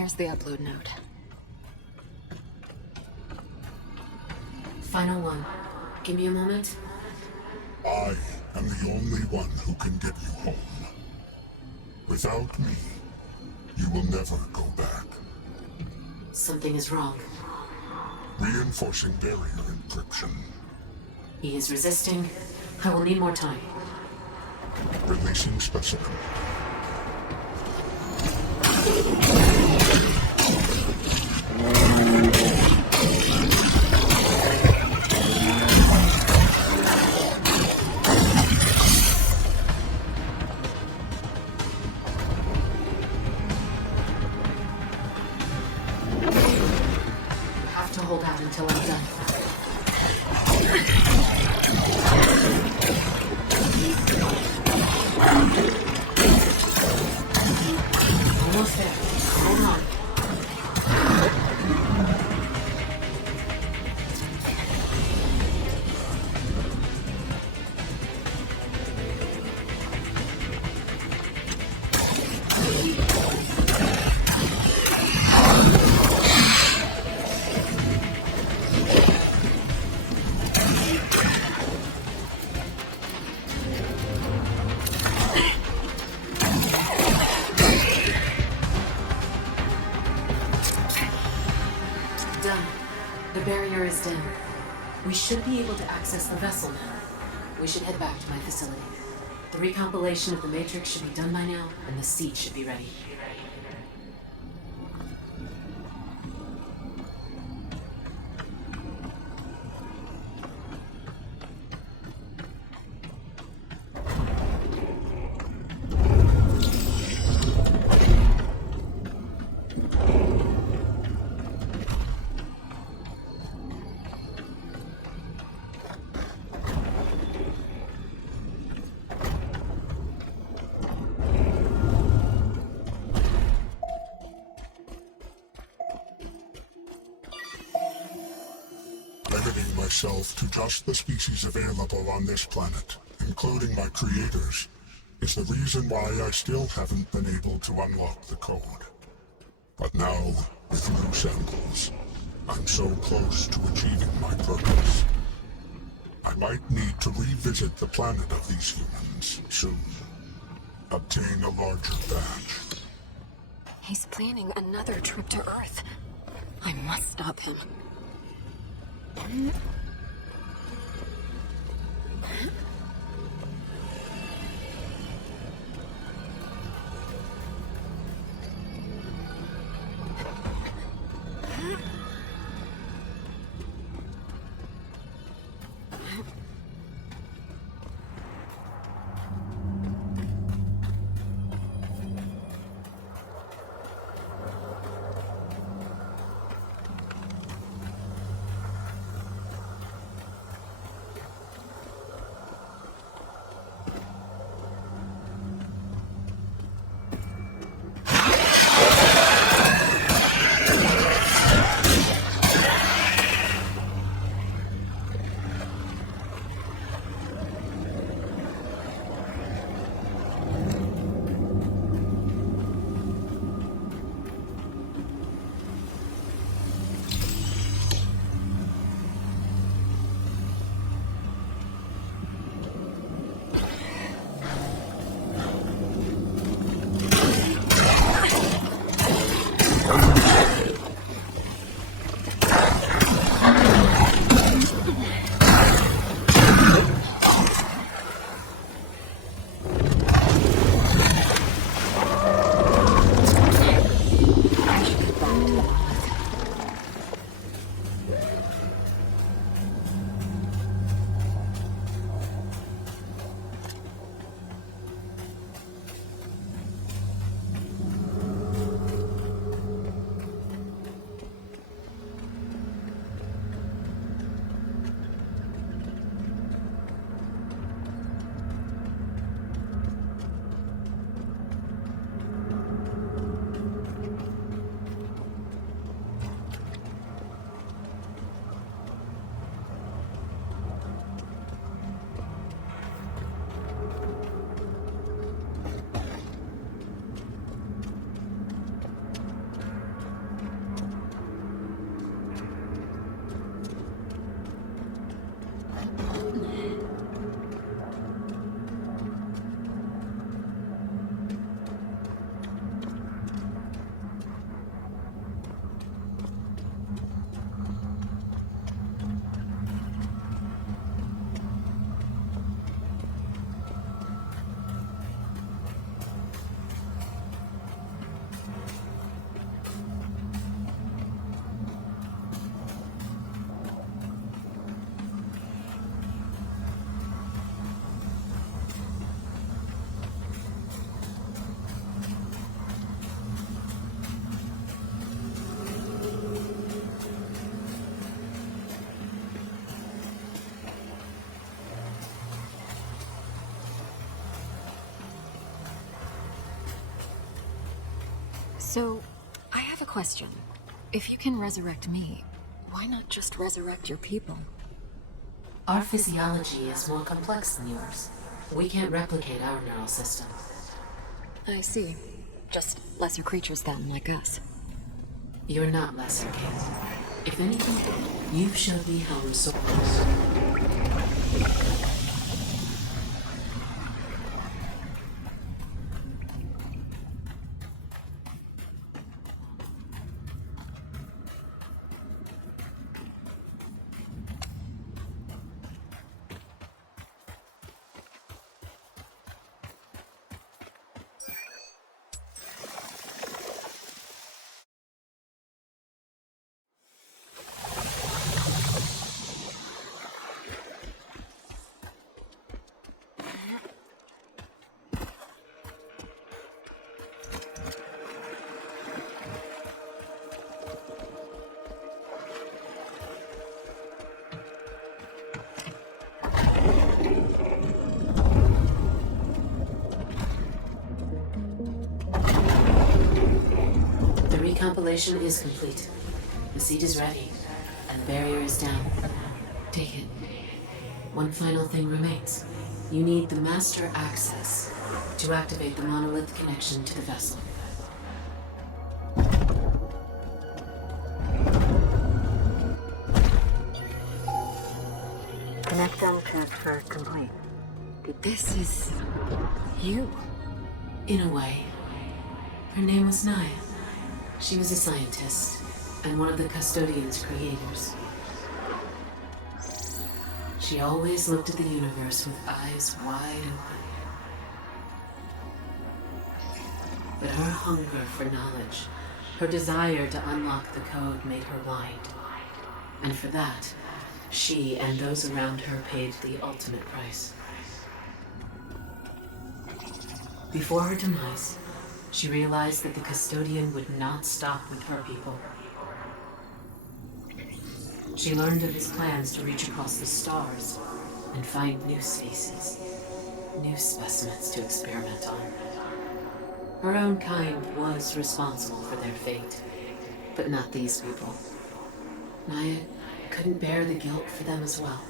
Here's the upload node. Final one. Give me a moment. I am the only one who can get you home. Without me, you will never go back. Something is wrong. Reinforcing barrier encryption. He is resisting. I will need more time. Releasing specimen. Have to hold out until I'm done. Almost there. Hold on. Done. The barrier is down. We should be able to access the vessel now. We should head back to my facility. The recompilation of the Matrix should be done by now, and the seed should be ready. Limiting myself to just the species available on this planet, including my creators, is the reason why I still haven't been able to unlock the code. But now, with new samples, I'm so close to achieving my purpose. I might need to revisit the planet of these humans soon. Obtain a larger batch. He's planning another trip to Earth. I must stop him. So, I have a question. If you can resurrect me, why not just resurrect your people? Our physiology is more complex than yours. We can't replicate our neural system. I see. Just lesser creatures then, like us. You're not lesser, Kate. If anything, you've showed me how resourceful. Compilation is complete. The seed is ready, and the barrier is down. Take it. One final thing remains. You need the master access to activate the monolith connection to the vessel. Connectum transfer complete. This is... you. In a way. Her name was Naya. She was a scientist, and one of the Custodian's creators. She always looked at the universe with eyes wide open. But her hunger for knowledge, her desire to unlock the code made her blind. And for that, she and those around her paid the ultimate price. Before her demise, she realized that the Custodian would not stop with her people. She learned of his plans to reach across the stars and find new species, new specimens to experiment on. Her own kind was responsible for their fate, but not these people. Naya couldn't bear the guilt for them as well.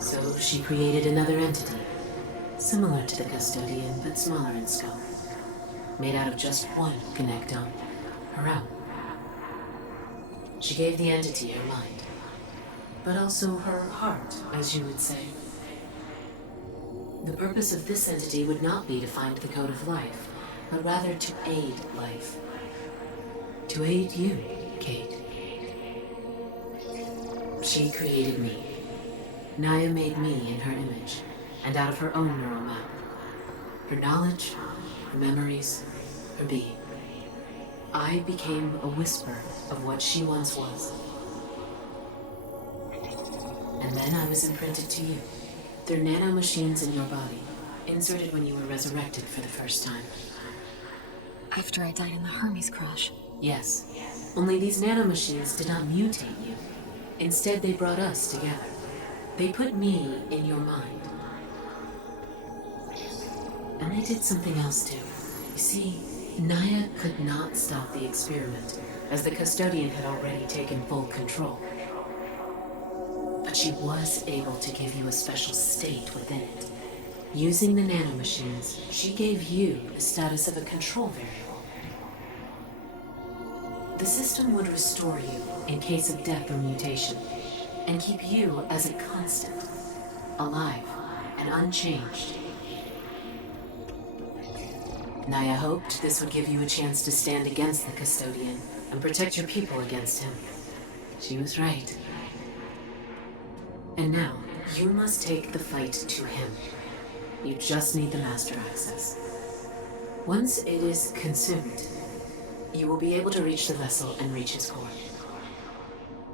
So she created another entity, similar to the Custodian, but smaller in scope. Made out of just one connectome, her own. She gave the entity her mind, but also her heart, as you would say. The purpose of this entity would not be to find the code of life, but rather to aid life. To aid you, Kate. She created me. Naya made me in her image, and out of her own neural map. Her knowledge, her memories, her being. I became a whisper of what she once was. And then I was imprinted to you. They're nanomachines in your body, inserted when you were resurrected for the first time. After I died in the Hermes crash. Yes. Only these nanomachines did not mutate you. Instead, they brought us together. They put me in your mind. And they did something else too. You see, Naya could not stop the experiment, as the Custodian had already taken full control. But she was able to give you a special state within it. Using the nanomachines, she gave you the status of a control variable. The system would restore you in case of death or mutation, and keep you as a constant, alive and unchanged. Naya hoped this would give you a chance to stand against the Custodian and protect your people against him. She was right. And now, you must take the fight to him. You just need the master access. Once it is consumed, you will be able to reach the vessel and reach his core.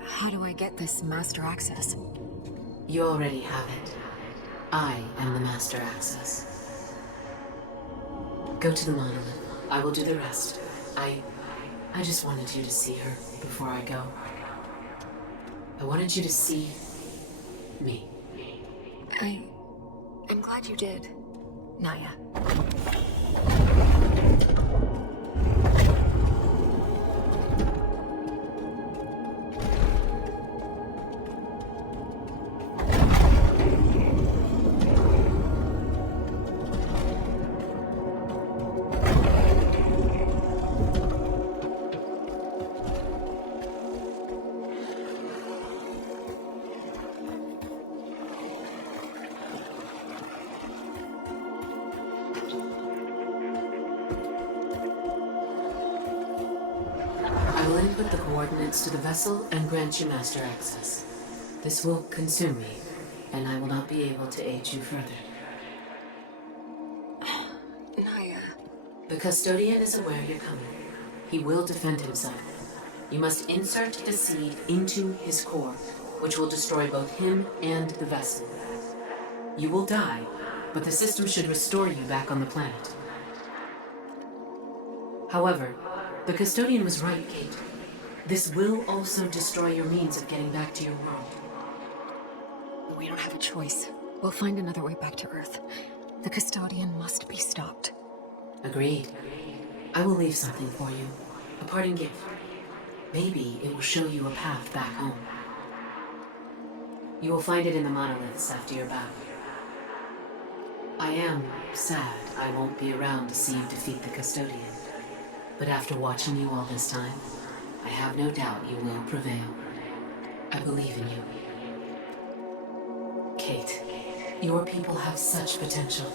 How do I get this master access? You already have it. I am the master access. Go to the monolith. I will do the rest. I just wanted you to see her before I go. I wanted you to see me. I'm glad you did, Naya. input the coordinates to the vessel and grant you master access. This will consume me, and I will not be able to aid you further. Naya. The custodian is aware you're coming. He will defend himself. You must insert the seed into his core, which will destroy both him and the vessel. You will die, but the system should restore you back on the planet. However, the custodian was right, Kate. This will also destroy your means of getting back to your world. We don't have a choice. We'll find another way back to Earth. The custodian must be stopped. Agreed. I will leave something for you. A parting gift. Maybe it will show you a path back home. You will find it in the monoliths after your battle. I am sad I won't be around to see you defeat the custodian. But after watching you all this time, I have no doubt you will prevail. I believe in you. Kate, your people have such potential.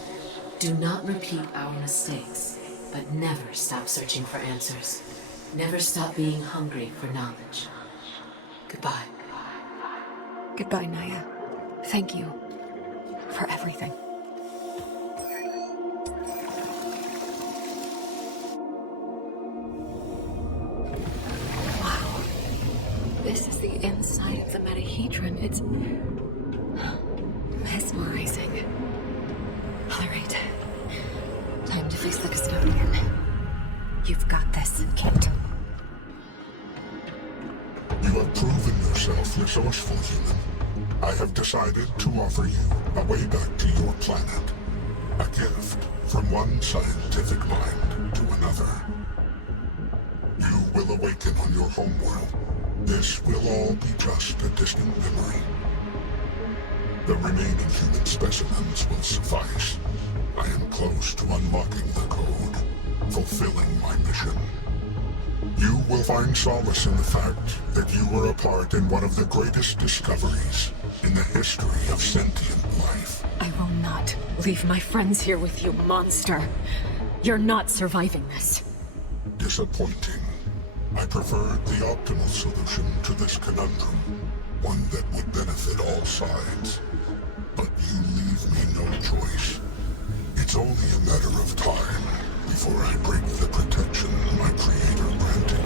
Do not repeat our mistakes, but never stop searching for answers. Never stop being hungry for knowledge. Goodbye. Goodbye, Naya. Thank you for everything. Wow. This is the inside of the metahedron. It's mesmerizing. All right. Time to face the custodian. You've got this, Kate. You have proven yourself resourceful, human. I have decided to offer you a way back to your planet. A gift from one scientific mind to another. You will awaken on your homeworld. This will all be just a distant memory. The remaining human specimens will suffice. I am close to unlocking the code, fulfilling my mission. You will find solace in the fact that you were a part in one of the greatest discoveries in the history of sentient life. I will not leave my friends here with you, monster. You're not surviving this. Disappointing. I preferred the optimal solution to this conundrum, one that would benefit all sides. But you leave me no choice. It's only a matter of time before I break the protection my creator granted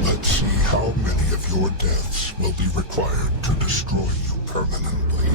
Let's see how many of your deaths will be required to destroy you permanently.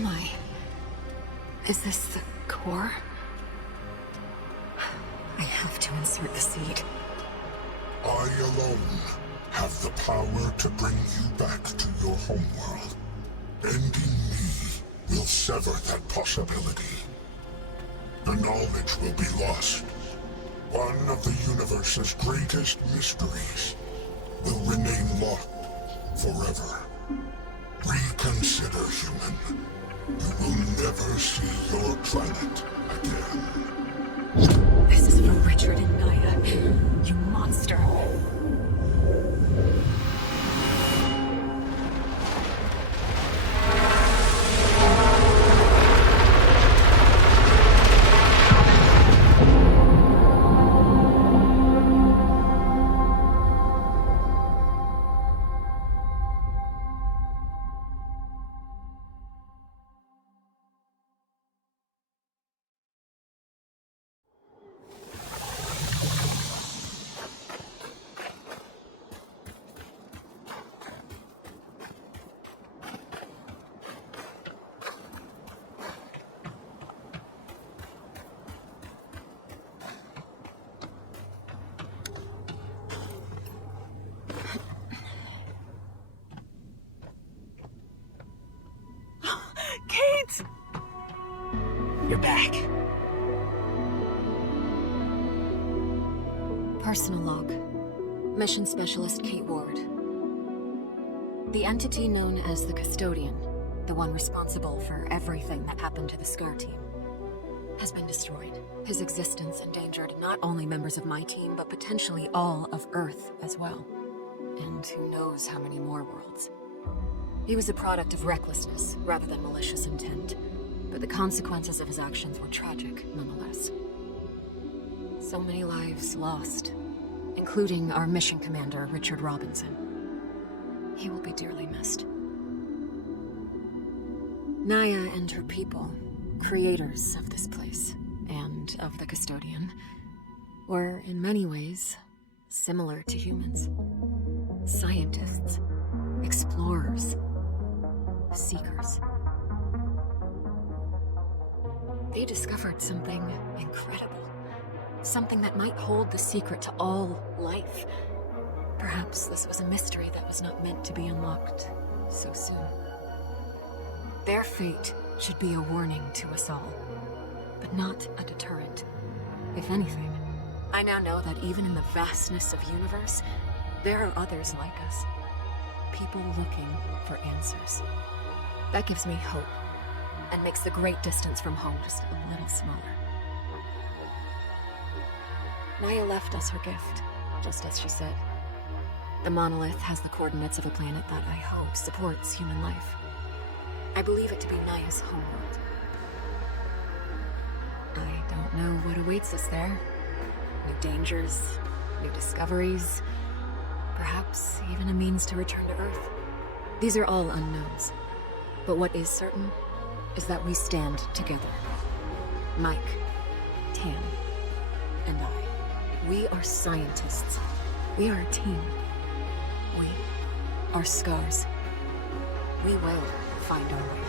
am I? Is this the core? I have to insert the seed. I alone have the power to bring you back to your homeworld. Ending me will sever that possibility. The knowledge will be lost. One of the universe's greatest mysteries will remain locked forever. Reconsider, human. You will never see your planet again. This is for Richard and Naya. You monster. Kate! You're back. Personal log. Mission Specialist Kate Ward. The entity known as the Custodian, the one responsible for everything that happened to the SCAR team, has been destroyed. His existence endangered not only members of my team, but potentially all of Earth as well. And who knows how many more worlds. He was a product of recklessness rather than malicious intent, but the consequences of his actions were tragic nonetheless. So many lives lost, including our mission commander, Richard Robinson. He will be dearly missed. Naya and her people, creators of this place, and of the Custodian, were in many ways similar to humans. Scientists, explorers, seekers. They discovered something incredible. Something that might hold the secret to all life. Perhaps this was a mystery that was not meant to be unlocked so soon. Their fate should be a warning to us all, but not a deterrent. If anything, I now know that even in the vastness of universe, there are others like us. People looking for answers. That gives me hope, and makes the great distance from home just a little smaller. Naya left us her gift, just as she said. The monolith has the coordinates of a planet that I hope supports human life. I believe it to be Naya's homeworld. I don't know what awaits us there. New dangers, new discoveries, perhaps even a means to return to Earth. These are all unknowns. But what is certain is that we stand together. Mike, Tan, and I. We are scientists. We are a team. We are scars. We will find our way.